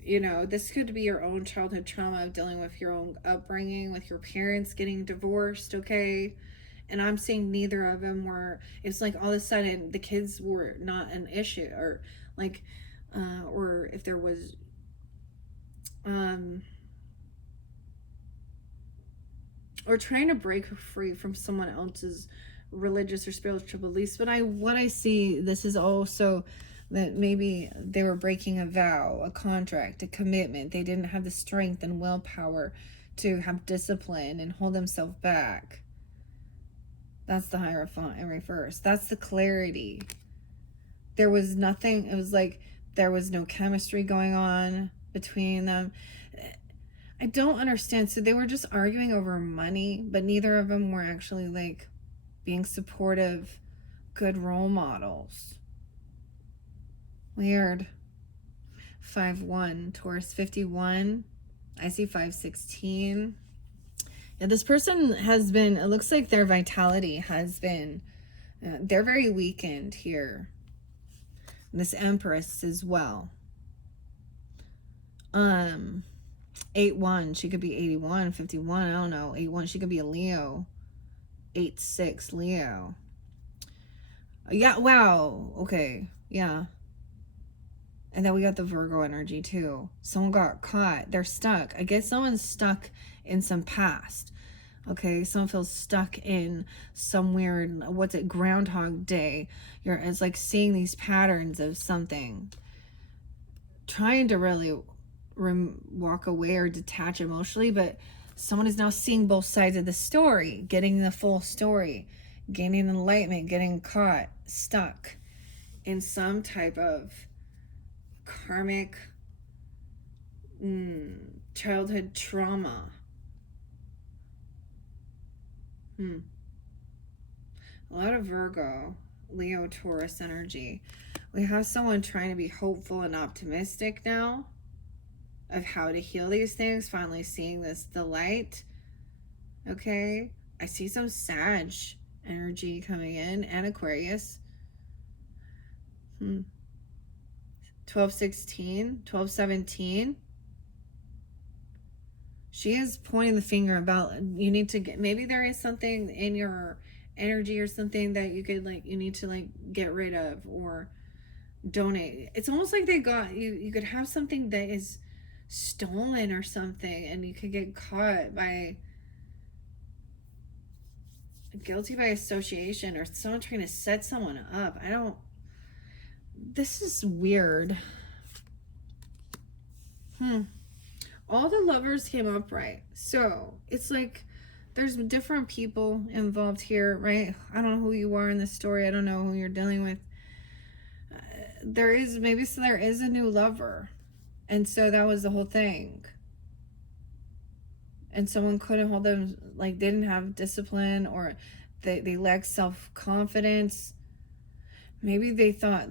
you know, this could be your own childhood trauma of dealing with your own upbringing, with your parents getting divorced, okay? And I'm seeing neither of them were... It's like all of a sudden the kids were not an issue, or like, or if there was, or trying to break free from someone else's religious or spiritual beliefs. But what I see, this is also that maybe they were breaking a vow, a contract, a commitment. They didn't have the strength and willpower to have discipline and hold themselves back. That's the Hierophant in reverse. That's the clarity. There was nothing. It was like there was no chemistry going on between them. I don't understand. So they were just arguing over money, but neither of them were actually like being supportive, good role models. Weird. 5-1, Taurus 51. I see 516. Yeah, this person has been, it looks like their vitality has been, they're very weakened here. This Empress as well. 8-1, she could be 81, 51, I don't know. 8-1, she could be a Leo. 8-6, Leo. Yeah, wow. Okay, yeah. And then we got the Virgo energy too. Someone got caught. They're stuck. I guess someone's stuck in some past. Okay, someone feels stuck in some weird, what's it, Groundhog Day. It's like seeing these patterns of something. Trying to really walk away or detach emotionally, but someone is now seeing both sides of the story, getting the full story, gaining enlightenment, getting caught, stuck in some type of karmic childhood trauma. A lot of Virgo, Leo, Taurus energy. We have someone trying to be hopeful and optimistic now of how to heal these things, finally seeing the light. Okay, I see some Sag energy coming in, and Aquarius. 12-16, 12-17. She is pointing the finger about, you need to get, maybe there is something in your energy or something that you could you need to get rid of or donate. It's almost like they got you could have something that is stolen or something, and you could get caught by guilty by association or someone trying to set someone up. This is weird. All the Lovers came up, right? So it's like there's different people involved here, right? I don't know who you are in this story. I don't know who you're dealing with. There is a new lover, and so that was the whole thing. And someone couldn't hold them, they didn't have discipline, or they lacked self-confidence. Maybe they thought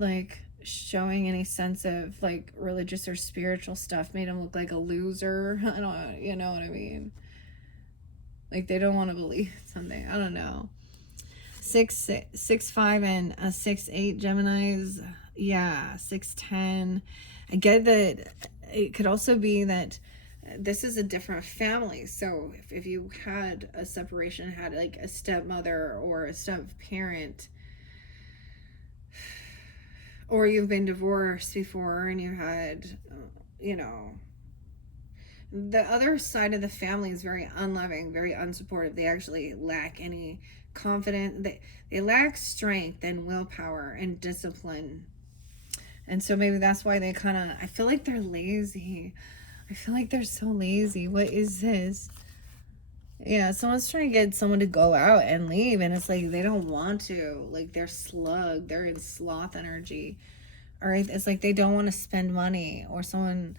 showing any sense of religious or spiritual stuff made them look like a loser. I don't, you know what I mean? They don't want to believe something. I don't know. 6-5 and 6-8 Geminis. Yeah, 6-10. I get that it could also be that this is a different family. So if you had a separation, had a stepmother or a step parent, or you've been divorced before and you had, the other side of the family is very unloving, very unsupportive. They actually lack any confidence. They lack strength and willpower and discipline. And so maybe that's why they I feel like they're lazy. I feel like they're so lazy. What is this? Yeah, someone's trying to get someone to go out and leave, and it's they don't want to. They're slug. They're in sloth energy. All right, it's they don't want to spend money, or someone,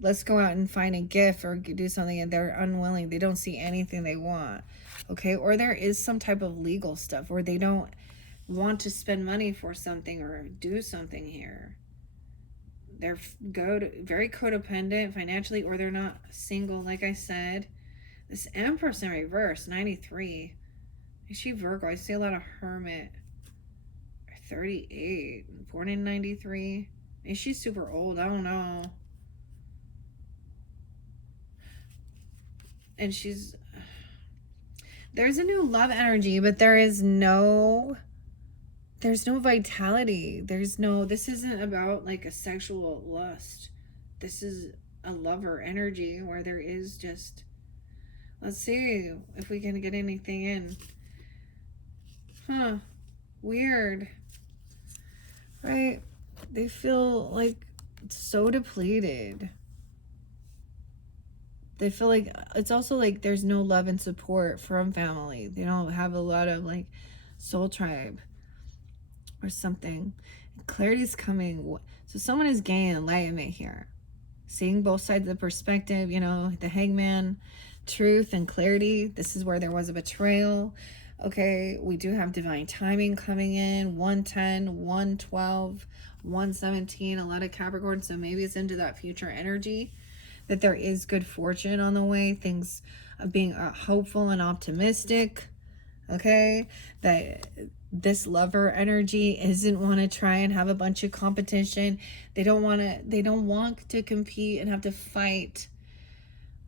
let's go out and find a gift or do something, and they're unwilling. They don't see anything they want. Okay, or there is some type of legal stuff where they don't want to spend money for something or do something here. They're very codependent financially, or they're not single, like I said. This Empress in reverse, 93. Is she Virgo? I see a lot of Hermit. 38. Born in 93. Is she super old? I don't know. And there's a new love energy, but there's no vitality. This isn't about a sexual lust. This is a lover energy where there is just, let's see if we can get anything in. Weird. Right? They feel so depleted. They feel it's also there's no love and support from family. They don't have a lot of soul tribe or something. Clarity's coming. So someone is gaining enlightenment here. Seeing both sides of the perspective, the hangman, truth and clarity. This is where there was a betrayal. Okay, we do have divine timing coming in. 110, 112, 117, a lot of Capricorn. So maybe it's into that future energy. that there is good fortune on the way, things of being hopeful and optimistic, okay? That this lover energy isn't want to try and have a bunch of competition. They don't want to compete and have to fight.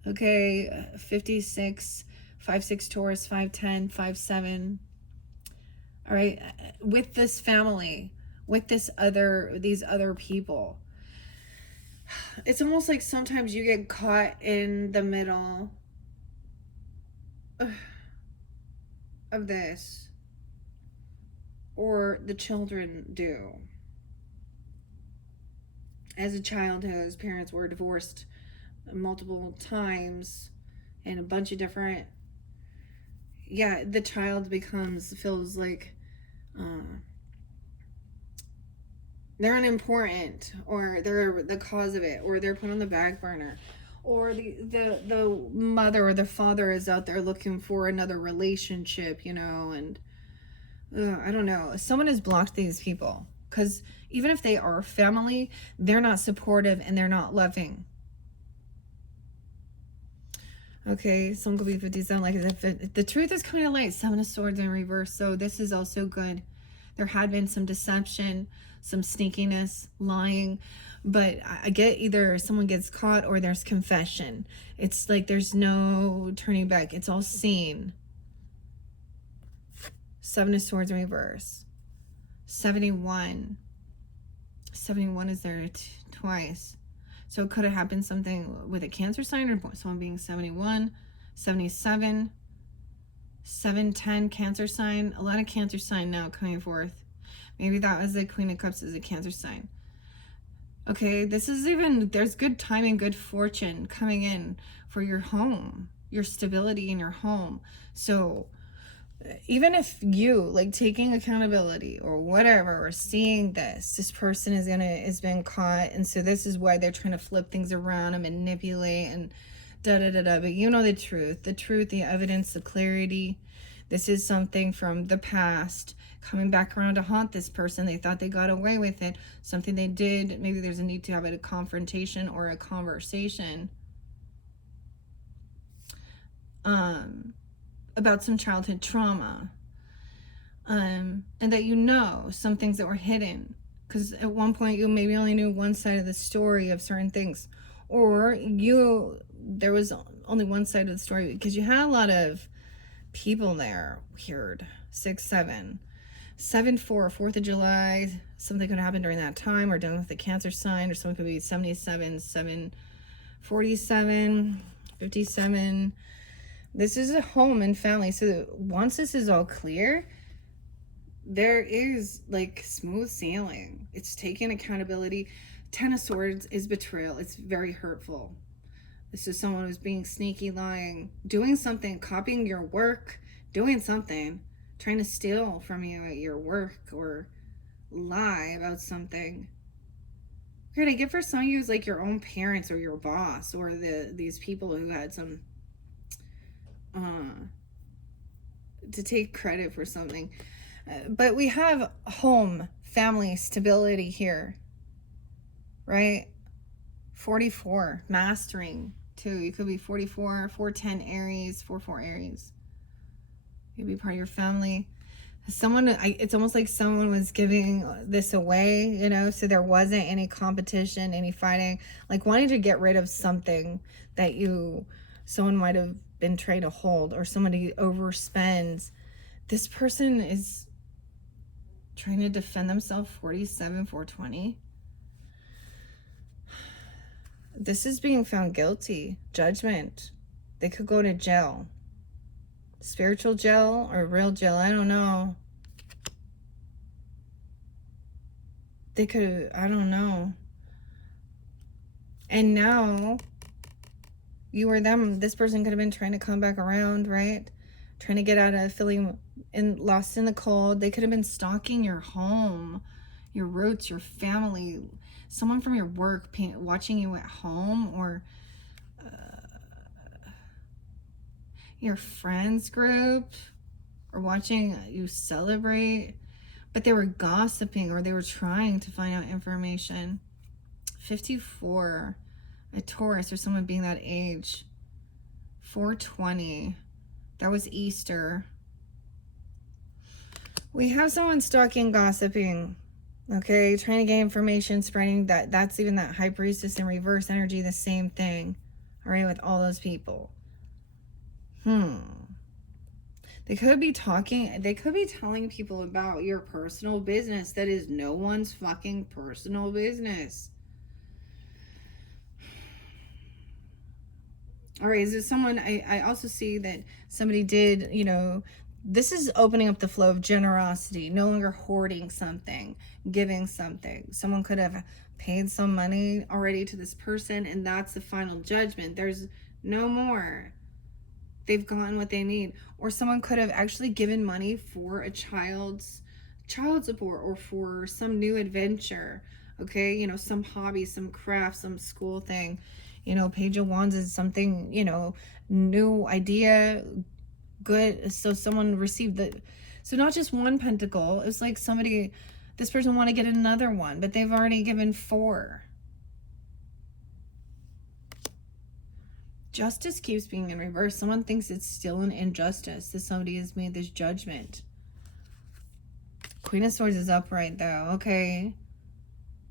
Okay, 56, 5'6" Taurus, 5'10", 5'7". All right, with this family, with these other people. It's almost like sometimes you get caught in the middle of this, or the children do. As a child whose parents were divorced multiple times and a bunch of different, the child feels like they're unimportant, or they're the cause of it, or they're put on the back burner, or the mother or the father is out there looking for another relationship, and I don't know. Someone has blocked these people, because even if they are family, they're not supportive and they're not loving. Okay, someone could be 57, like if the truth is coming to light. 7 of Swords in reverse. So this is also good. There had been some deception, some sneakiness, lying, but I get either someone gets caught or there's confession. It's like there's no turning back. It's all seen. 7 of Swords in reverse. 71. 71 is there twice. So it could have happened something with a Cancer sign, or someone being 71, 77, 710 Cancer sign. A lot of Cancer sign now coming forth. Maybe that was the Queen of Cups as a Cancer sign. Okay, there's good timing, good fortune coming in for your home, your stability in your home. So even if you like taking accountability or whatever, or seeing this person has been caught, and so this is why they're trying to flip things around and manipulate and but the truth, the evidence, the clarity. This is something from the past coming back around to haunt this person. They thought they got away with it, something they did. Maybe there's a need to have a confrontation or a conversation about some childhood trauma, and that some things that were hidden, because at one point you maybe only knew one side of the story of certain things, or there was only one side of the story because you had a lot of people there. Weird. 6, 7, 7, 4, 4th of July. Something could happen during that time, or dealing with the Cancer sign, or someone could be 77, 7, 47, 57. This is a home and family. So once this is all clear, there is like smooth sailing. It's taking accountability. 10 of Swords is betrayal. It's very hurtful. This is someone who's being sneaky, lying, doing something, copying your work, doing something, trying to steal from you at your work, or lie about something. Weird. I get for some of you, it's like your own parents or your boss, or these people who had some to take credit for something. But we have home, family, stability here, right? 44, mastering too. You could be 44, 410 Aries, 44 Aries. You'd be part of your family. It's almost like someone was giving this away, so there wasn't any competition, any fighting, like wanting to get rid of something that someone might have been trying to hold, or somebody overspends. This person is trying to defend themselves. 47, 420. This is being found guilty. Judgment. They could go to jail. Spiritual jail or real jail, I don't know. They could, I don't know. And now you or them, this person could have been trying to come back around, right? Trying to get out of feeling lost in the cold. They could have been stalking your home, your roots, your family, someone from your work watching you at home, or your friends group, or watching you celebrate, but they were gossiping, or they were trying to find out information. 54, A Taurus or someone being that age. 420. That was Easter. We have someone stalking, gossiping. Okay, trying to get information, spreading that. That's even that high priestess in reverse energy, the same thing. All right, with all those people. They could be talking, they could be telling people about your personal business that is no one's fucking personal business. All right, is this someone, I also see that somebody did, you know, this is opening up the flow of generosity, no longer hoarding something, giving something. Someone could have paid some money already to this person, and that's the final judgment. There's no more. They've gotten what they need. Or someone could have actually given money for a child's child support or for some new adventure. Okay, you know, some hobby, some craft, some school thing. You know, Page of Wands is something, you know, new idea, good. So someone received the, so not just one pentacle. It's like somebody, this person want to get another one, but they've already given 4. Justice keeps being in reverse. Someone thinks it's still an injustice that somebody has made this judgment. Queen of Swords is upright though. Okay.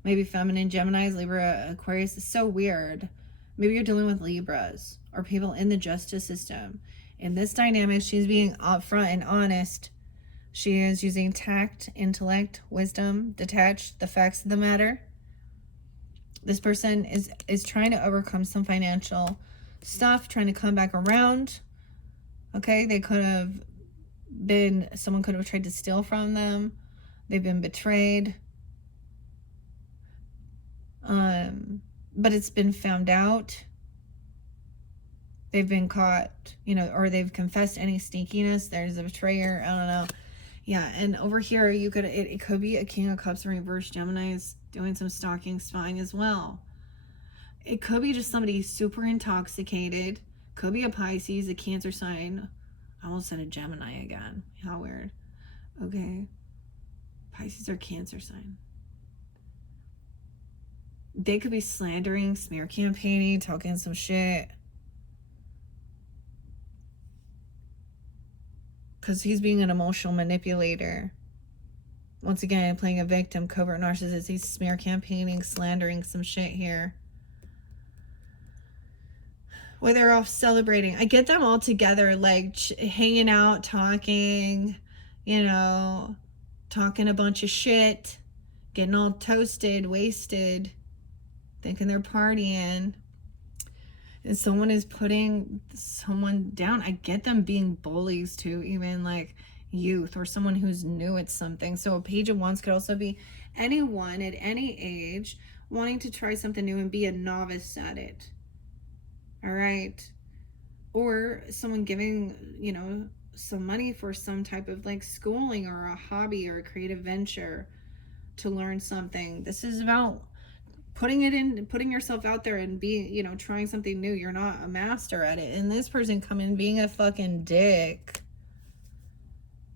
Maybe feminine, Gemini, Libra, Aquarius. It's so weird. Maybe you're dealing with Libras or people in the justice system. In this dynamic, she's being upfront and honest. She is using tact, intellect, wisdom, detached, the facts of the matter. This person is trying to overcome some financial stuff, trying to come back around. Okay, they could have been, someone could have tried to steal from them. They've been betrayed. But it's been found out. They've been caught, you know, or they've confessed any sneakiness. There's a betrayer. I don't know. Yeah, and over here, you could, it could be a King of Cups in reverse. Gemini is doing some stalking, spying as well. It could be just somebody super intoxicated. Could be a Pisces, a Cancer sign. I almost said a Gemini again. How weird. Okay. Pisces or Cancer sign. They could be slandering, smear campaigning, talking some shit. Because he's being an emotional manipulator. Once again, playing a victim, covert narcissist. He's smear campaigning, slandering some shit here. Where they're off celebrating. I get them all together, like hanging out, talking, you know, talking a bunch of shit, getting all toasted, wasted, thinking they're partying. And someone is putting someone down. I get them being bullies too, even like youth or someone who's new at something. So a Page of Wands could also be anyone at any age wanting to try something new and be a novice at it. All right. Or someone giving, you know, some money for some type of like schooling or a hobby or a creative venture to learn something. This is about putting yourself out there and being, you know, trying something new. You're not a master at it. And this person coming being a fucking dick,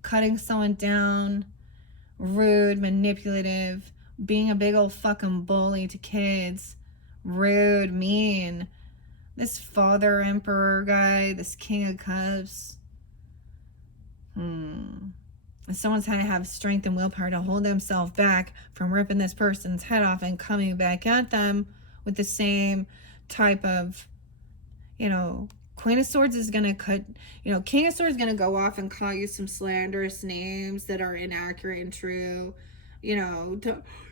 cutting someone down, rude, manipulative, being a big old fucking bully to kids, rude, mean. This Father Emperor guy, this King of Cups. Someone's had to have strength and willpower to hold themselves back from ripping this person's head off and coming back at them with the same type of, you know, Queen of Swords is going to cut, you know, King of Swords is going to go off and call you some slanderous names that are inaccurate and true, you know,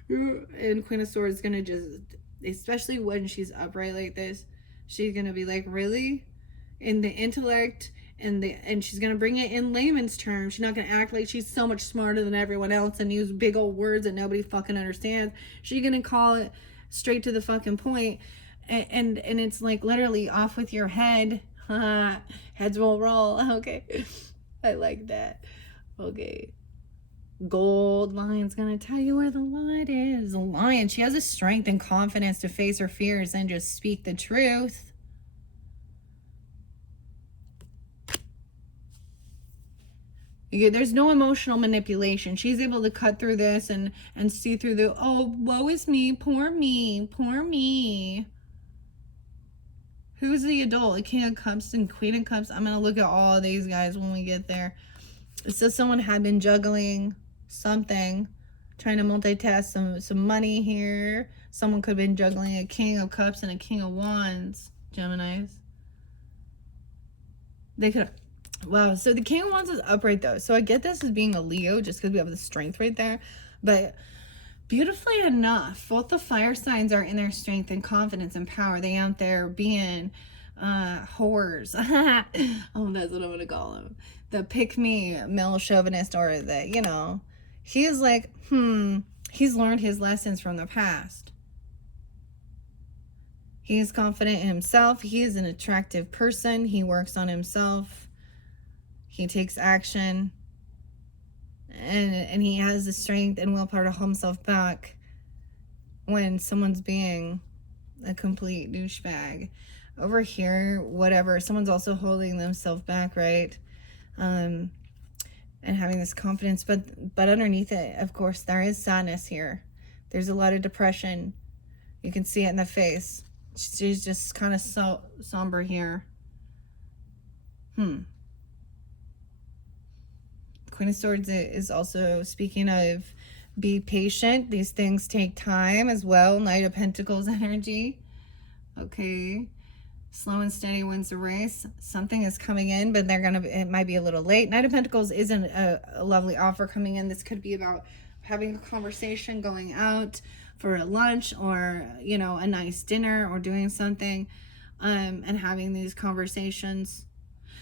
and Queen of Swords is going to just, especially when she's upright like this, she's going to be like, really? In the intellect and she's going to bring it in layman's terms. She's not going to act like she's so much smarter than everyone else and use big old words that nobody fucking understands. She's going to call it straight to the fucking point. And it's like literally off with your head. Heads will roll. Okay. I like that. Okay. Gold Lion's gonna tell you where the light is. The Lion, she has the strength and confidence to face her fears and just speak the truth. There's no emotional manipulation. She's able to cut through this and see through the, oh, woe is me, poor me, poor me. Who's the adult? A King of Cups and Queen of Cups. I'm going to look at all of these guys when we get there. It says someone had been juggling something, trying to multitask some money here. Someone could have been juggling a King of Cups and a King of Wands, Geminis. They could have. Wow, so the King of Wands is upright though. So I get this as being a Leo just because we have the strength right there. But beautifully enough, both the fire signs are in their strength and confidence and power. They out there being whores. Oh, that's what I'm gonna call them. The pick me male chauvinist, or the, you know, he is like, he's learned his lessons from the past. He is confident in himself. He is an attractive person. He works on himself. He takes action. And he has the strength and willpower to hold himself back when someone's being a complete douchebag. Over here, whatever, someone's also holding themselves back, right? And having this confidence, but underneath it, of course, there is sadness here. There's a lot of depression. You can see it in the face. She's just kind of somber here. Queen of Swords is also speaking of be patient. These things take time as well. Knight of Pentacles energy. Okay. Slow and steady wins the race. Something is coming in, but it might be a little late. Knight of Pentacles isn't a lovely offer coming in. This could be about having a conversation, going out for a lunch, or, you know, a nice dinner, or doing something, and having these conversations.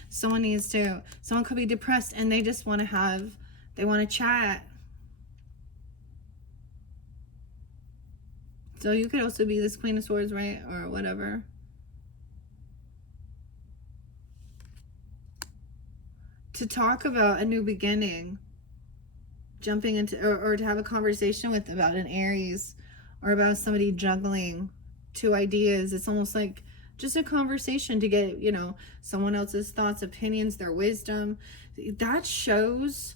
Someone could be depressed and they just want to chat. So you could also be this Queen of Swords, right? Or whatever. To talk about a new beginning, jumping into, or to have a conversation about an Aries, or about somebody juggling two ideas. It's almost like just a conversation to get, you know, someone else's thoughts, opinions, their wisdom. That shows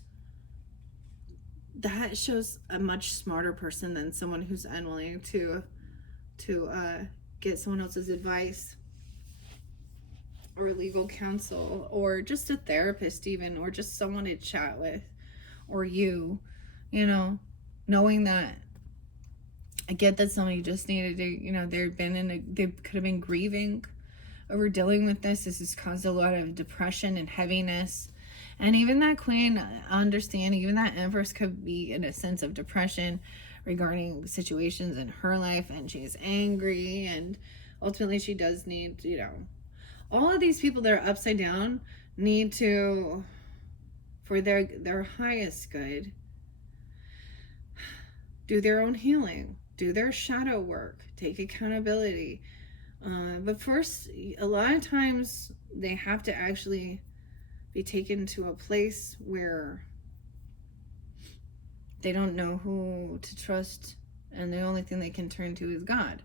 a much smarter person than someone who's unwilling to get someone else's advice, or legal counsel, or just a therapist even, or just someone to chat with, or you know, knowing that. I get that somebody just needed to, you know, they could have been grieving over dealing with this. This has caused a lot of depression and heaviness. And even that Queen, understand, even that Empress could be in a sense of depression regarding situations in her life, and she's angry, and ultimately she does need, you know, all of these people that are upside down need to, for their highest good, do their own healing, do their shadow work, take accountability. But first, a lot of times they have to actually be taken to a place where they don't know who to trust, and the only thing they can turn to is God.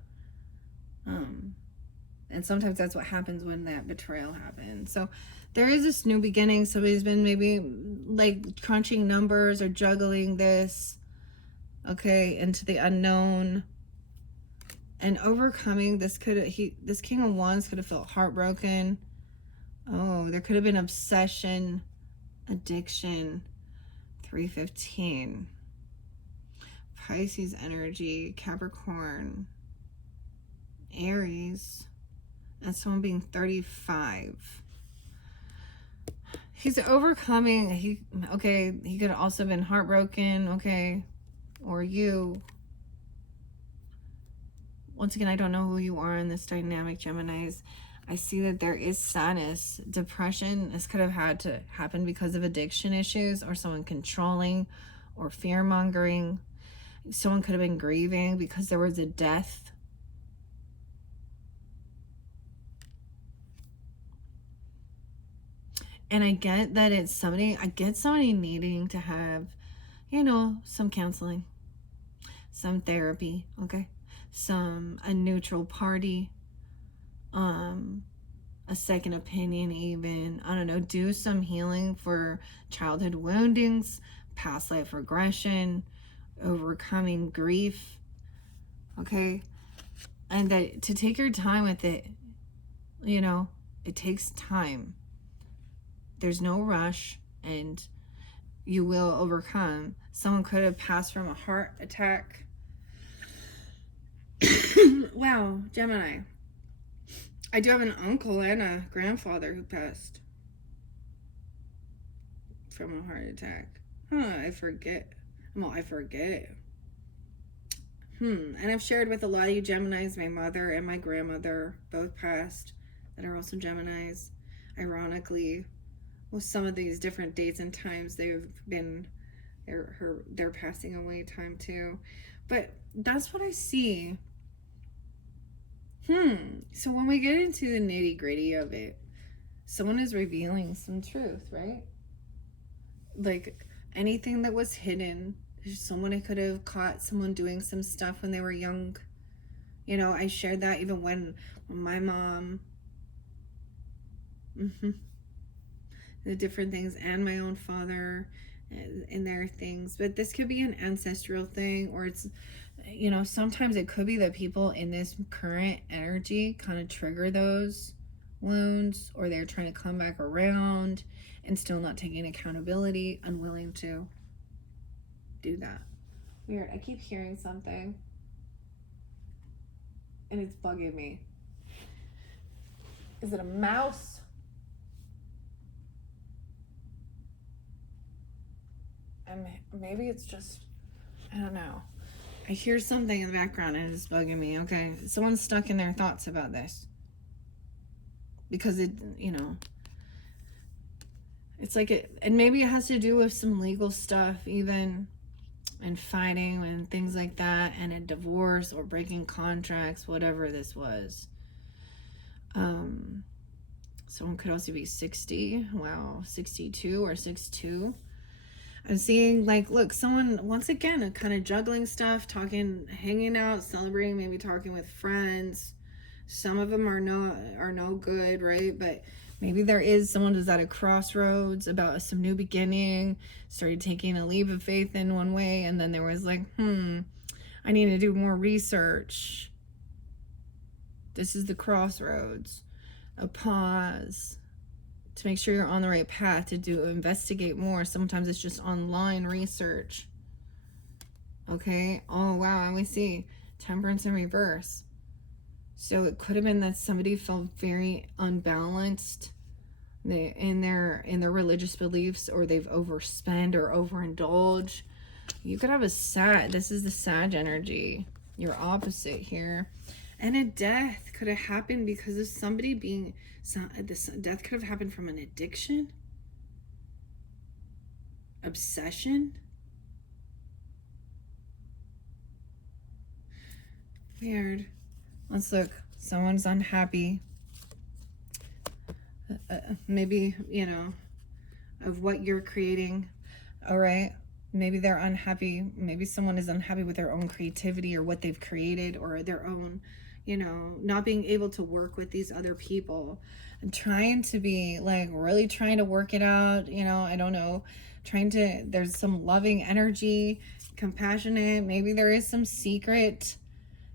And sometimes that's what happens when that betrayal happens. So there is this new beginning. Somebody's been maybe like crunching numbers or juggling this, okay, into the unknown, and overcoming this. This King of Wands could have felt heartbroken. Oh, there could have been obsession, addiction. 315. Pisces energy, Capricorn, Aries, and someone being 35. He's overcoming. He could have also been heartbroken, okay, or you. Once again, I don't know who you are in this dynamic, Geminis. I see that there is sadness, depression. This could have had to happen because of addiction issues, or someone controlling, or fear-mongering. Someone could have been grieving because there was a death. And I get that it's somebody, needing to have, you know, some counseling, some therapy, okay? A neutral party, a second opinion even. I don't know, do some healing for childhood woundings, past life regression, overcoming grief, okay? And that to take your time with it. You know, it takes time. There's no rush, and you will overcome. Someone could have passed from a heart attack. Wow, Gemini. I do have an uncle and a grandfather who passed from a heart attack. I forget. Well, I forget. And I've shared with a lot of you Geminis. My mother and my grandmother both passed that are also Geminis. Ironically, with some of these different dates and times, they've been their passing away time too. But that's what I see. So when we get into the nitty gritty of it, someone is revealing some truth, right? Like anything that was hidden. Someone could have caught someone doing some stuff when they were young. You know, I shared that even when my mom, the different things, and my own father and their things. But this could be an ancestral thing, or it's, you know, sometimes it could be that people in this current energy kind of trigger those wounds, or they're trying to come back around and still not taking accountability, unwilling to do that. Weird. I keep hearing something and it's bugging me. Is it a mouse? And maybe it's just, I don't know. I hear something in the background and it's bugging me. Okay, someone's stuck in their thoughts about this. Because it, you know, it's like it, and maybe it has to do with some legal stuff even, and fighting and things like that, and a divorce or breaking contracts, whatever this was. Someone could also be 60. Wow, 62 or 62. I'm seeing, like, look, someone, once again, kind of juggling stuff, talking, hanging out, celebrating, maybe talking with friends. Some of them are no good, right? But maybe there is someone who's at a crossroads about some new beginning, started taking a leap of faith in one way, and then there was like, I need to do more research. This is the crossroads. A pause to make sure you're on the right path to investigate more. Sometimes it's just online research. Okay. Oh, wow. And we see temperance in reverse. So it could have been that somebody felt very unbalanced in their religious beliefs, or they've overspent or overindulged. You could have this is the Sag energy, your opposite here. And a death could have happened because of somebody being, this death could have happened from an addiction, obsession. Weird. Let's look. Someone's unhappy. Maybe, you know, of what you're creating. All right. Maybe they're unhappy. Maybe someone is unhappy with their own creativity or what they've created, or their own, you know, not being able to work with these other people and trying to be like really trying to work it out. You know, I don't know, there's some loving energy, compassionate. Maybe there is some secret,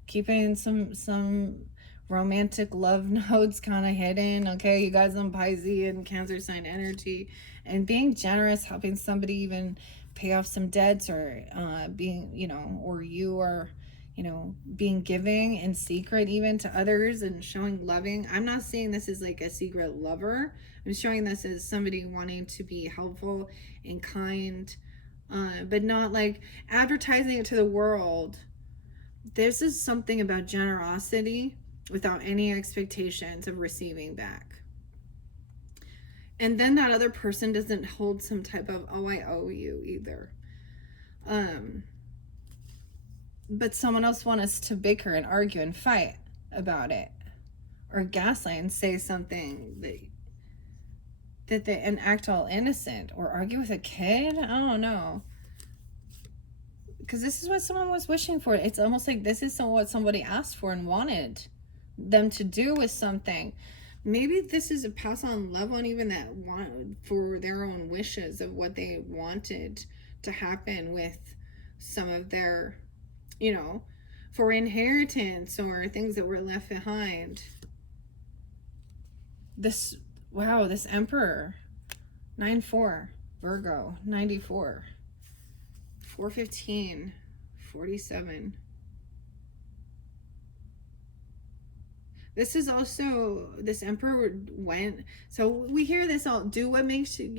keeping some romantic love notes kind of hidden. Okay, you guys on Pisces and Cancer sign energy, and being generous, helping somebody even pay off some debts, or being, you know, or you are, you know, being giving in secret even to others and showing loving. I'm not saying this is like a secret lover. I'm showing this as somebody wanting to be helpful and kind, but not like advertising it to the world. This is something about generosity without any expectations of receiving back. And then that other person doesn't hold some type of, oh, I owe you either. But someone else wants us to bicker and argue and fight about it, or gaslight and say something that they, and act all innocent, or argue with a kid. I don't know. Because this is what someone was wishing for. It's almost like this is what somebody asked for and wanted them to do with something. Maybe this is a pass on love one, even that want for their own wishes of what they wanted to happen with some of their, you know, for inheritance or things that were left behind. this, wow, this Emperor, 9-4, Virgo, 94, 415, 47. This is also, this Emperor went, so we hear this all, do what makes you,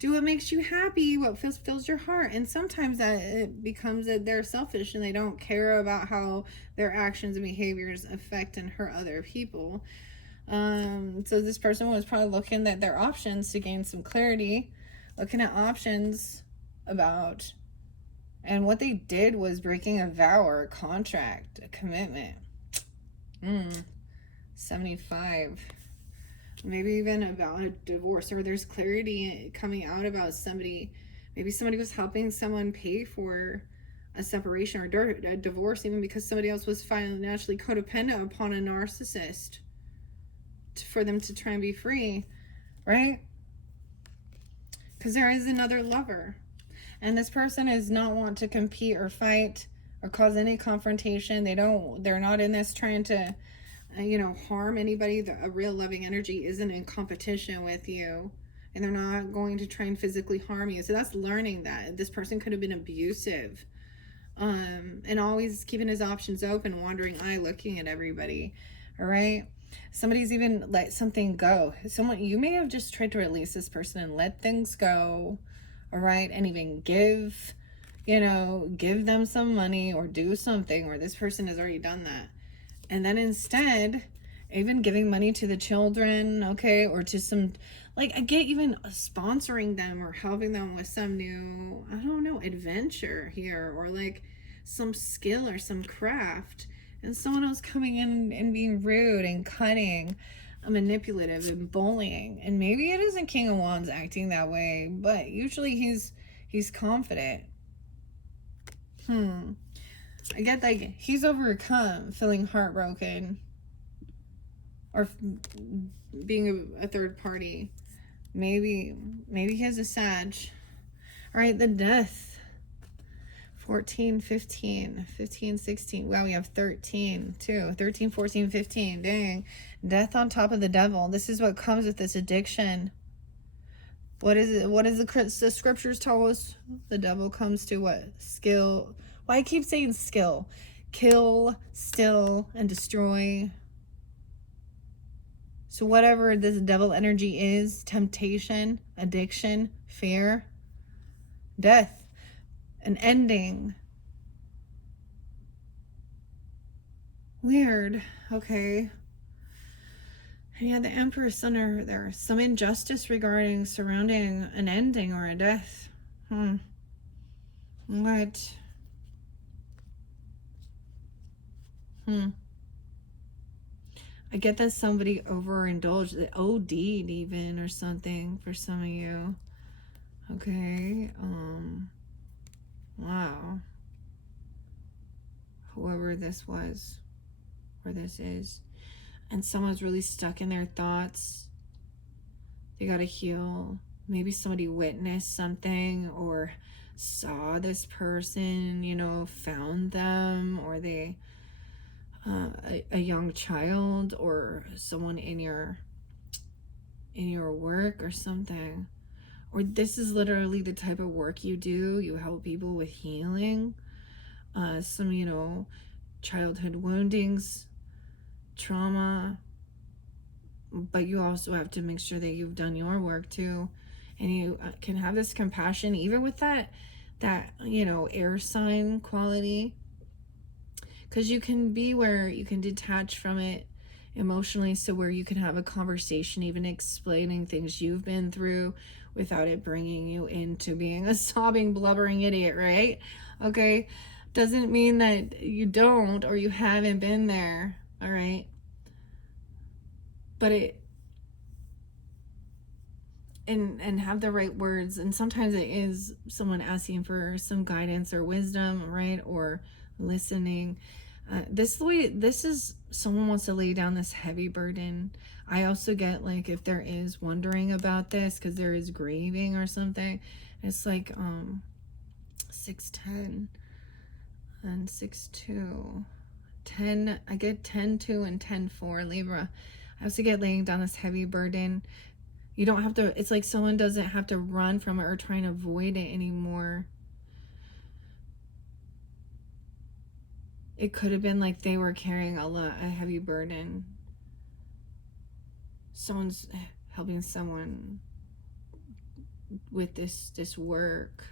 do what makes you happy, what fills your heart. And sometimes that it becomes that they're selfish and they don't care about how their actions and behaviors affect and hurt other people. So this person was probably looking at their options to gain some clarity, looking at options about, and what they did was breaking a vow or a contract, a commitment. 75. Maybe even about a divorce, or there's clarity coming out about somebody. Maybe somebody was helping someone pay for a separation or a divorce, even because somebody else was financially codependent upon a narcissist for them to try and be free, right? Because there is another lover, and this person is not want to compete or fight or cause any confrontation. They're not in this trying to harm anybody. A real loving energy isn't in competition with you, and they're not going to try and physically harm you. So that's learning that this person could have been abusive, and always keeping his options open, wandering eye, looking at everybody. All right, somebody's even let something go. You may have just tried to release this person and let things go. All right, and even give them some money or do something, or this person has already done that. And then instead, even giving money to the children, okay, or to some, I get even sponsoring them or helping them with some new, I don't know, adventure here, or some skill or some craft. And someone else coming in and being rude and cutting, manipulative and bullying. And maybe it isn't King of Wands acting that way, but usually he's confident. I get he's overcome feeling heartbroken or being a third party. Maybe he has a Sag. All right, the Death. 14, 15, 15, 16. Wow, we have 13 too. 13, 14, 15. Dang. Death on top of the Devil. This is what comes with this addiction. What is it? What does the scriptures tell us? The devil comes to what? Skill. Why I keep saying skill. Kill, steal, and destroy. So whatever this devil energy is, temptation, addiction, fear, death, an ending. Weird. Okay. And yeah, the Emperor's under there. Some injustice surrounding an ending or a death. What? I get that somebody overindulged, that OD'd even or something for some of you. Okay. Wow. Whoever this was, or this is. And someone's really stuck in their thoughts. They gotta heal. Maybe somebody witnessed something or saw this person, found them, or they a young child or someone in your work or something. Or this is literally the type of work you do. You help people with healing. Some, childhood woundings, trauma. But you also have to make sure that you've done your work too. And you can have this compassion, even with that air sign quality. Because you can be where you can detach from it emotionally, so where you can have a conversation, even explaining things you've been through without it bringing you into being a sobbing, blubbering idiot, right? Okay? Doesn't mean that you don't or you haven't been there, all right? But and have the right words. And sometimes it is someone asking for some guidance or wisdom, right? Or listening. This is someone wants to lay down this heavy burden. I also get if there is wondering about this because there is grieving or something. It's 610 and 6-2. 10, I get 10-2 and 10-4 Libra. has to get laying down this heavy burden. You don't have to, it's like someone doesn't have to run from it or try and avoid it anymore. It could have been like they were carrying a heavy burden. Someone's helping someone with this work.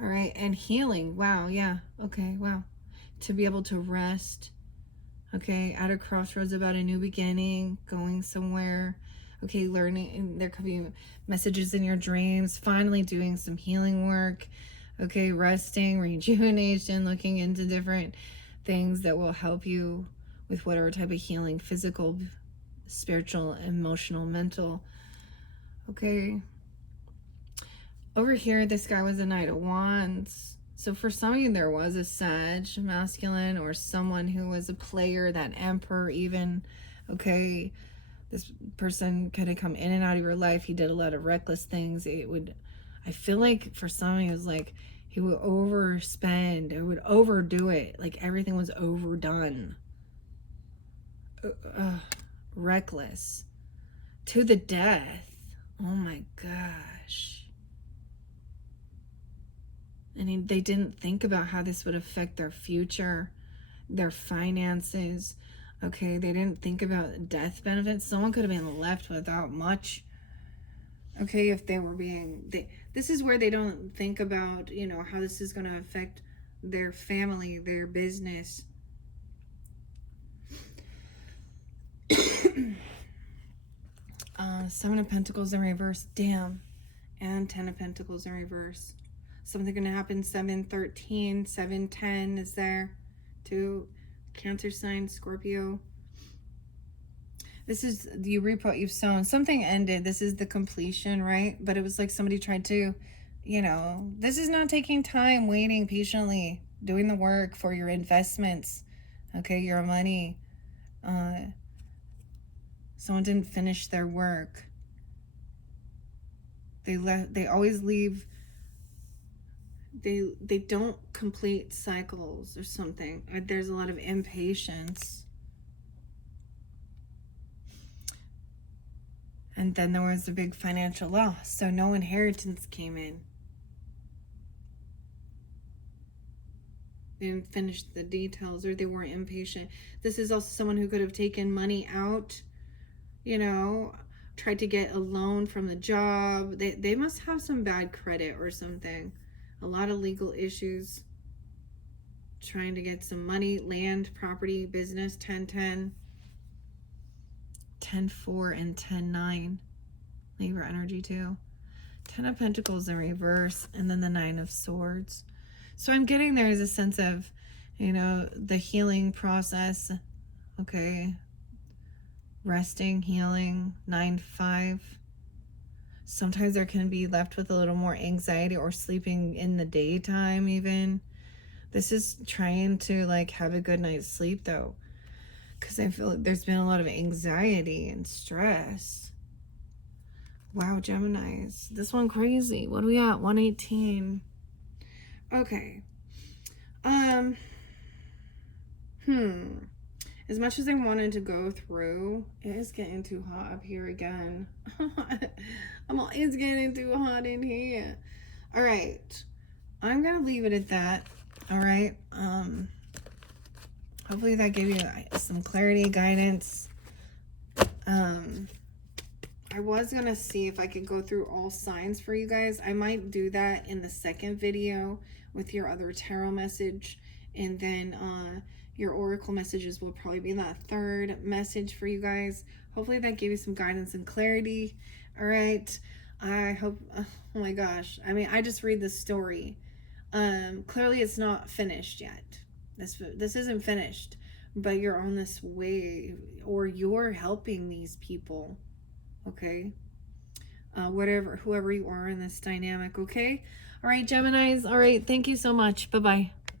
All right, and healing. Wow, yeah. Okay, wow. To be able to rest. Okay, at a crossroads about a new beginning, going somewhere. Okay, learning, and there could be messages in your dreams, finally doing some healing work. Okay, resting, rejuvenation, looking into different things that will help you with whatever type of healing, physical, spiritual, emotional, mental. Okay. Over here, this guy was a Knight of Wands. So for some of you, there was a Sag, masculine, or someone who was a player, that Emperor even. Okay, this person could have come in and out of your life. He did a lot of reckless things. I feel like for some of you, it was like he would overspend, or would overdo it. Like everything was overdone. Reckless. To the death. Oh my gosh. And they didn't think about how this would affect their future, their finances. Okay, they didn't think about death benefits. Someone could have been left without much. Okay, if they were this is where they don't think about, how this is going to affect their family, their business. Seven of Pentacles in reverse. Damn. And 10 of Pentacles in reverse. Something going to happen. 7/13, 7/10 is there. To Cancer sign, Scorpio. This is, you reap what you've sown. Something ended. This is the completion, right? But it was like somebody tried to, this is not taking time, waiting patiently, doing the work for your investments. Okay, your money. Someone didn't finish their work. They always leave. They don't complete cycles or something. There's a lot of impatience. And then there was a big financial loss. So no inheritance came in. They didn't finish the details, or they were impatient. This is also someone who could have taken money out, tried to get a loan from the job. They must have some bad credit or something. A lot of legal issues. Trying to get some money, land, property, business. 10/10. 10/4 and 10/9. Libra energy too. 10 of Pentacles in reverse, and then the 9 of Swords. So I'm getting there is a sense of, the healing process. Okay. Resting, healing. 9/5. Sometimes there can be left with a little more anxiety, or sleeping in the daytime even. This is trying to have a good night's sleep though, because I feel like there's been a lot of anxiety and stress. Wow, Geminis. This one crazy. What are we at? 118. Okay. As much as I wanted to go through, it is getting too hot up here again. It's getting too hot in here. All right. I'm going to leave it at that. All right. Hopefully that gave you some clarity, guidance. I was going to see if I could go through all signs for you guys. I might do that in the second video with your other tarot message. And then your oracle messages will probably be that third message for you guys. Hopefully that gave you some guidance and clarity. All right. I hope, oh my gosh. I just read the story. Clearly it's not finished yet. This isn't finished, but you're on this way, or you're helping these people. Okay. Whoever you are in this dynamic. Okay. All right, Geminis. All right. Thank you so much. Bye-bye.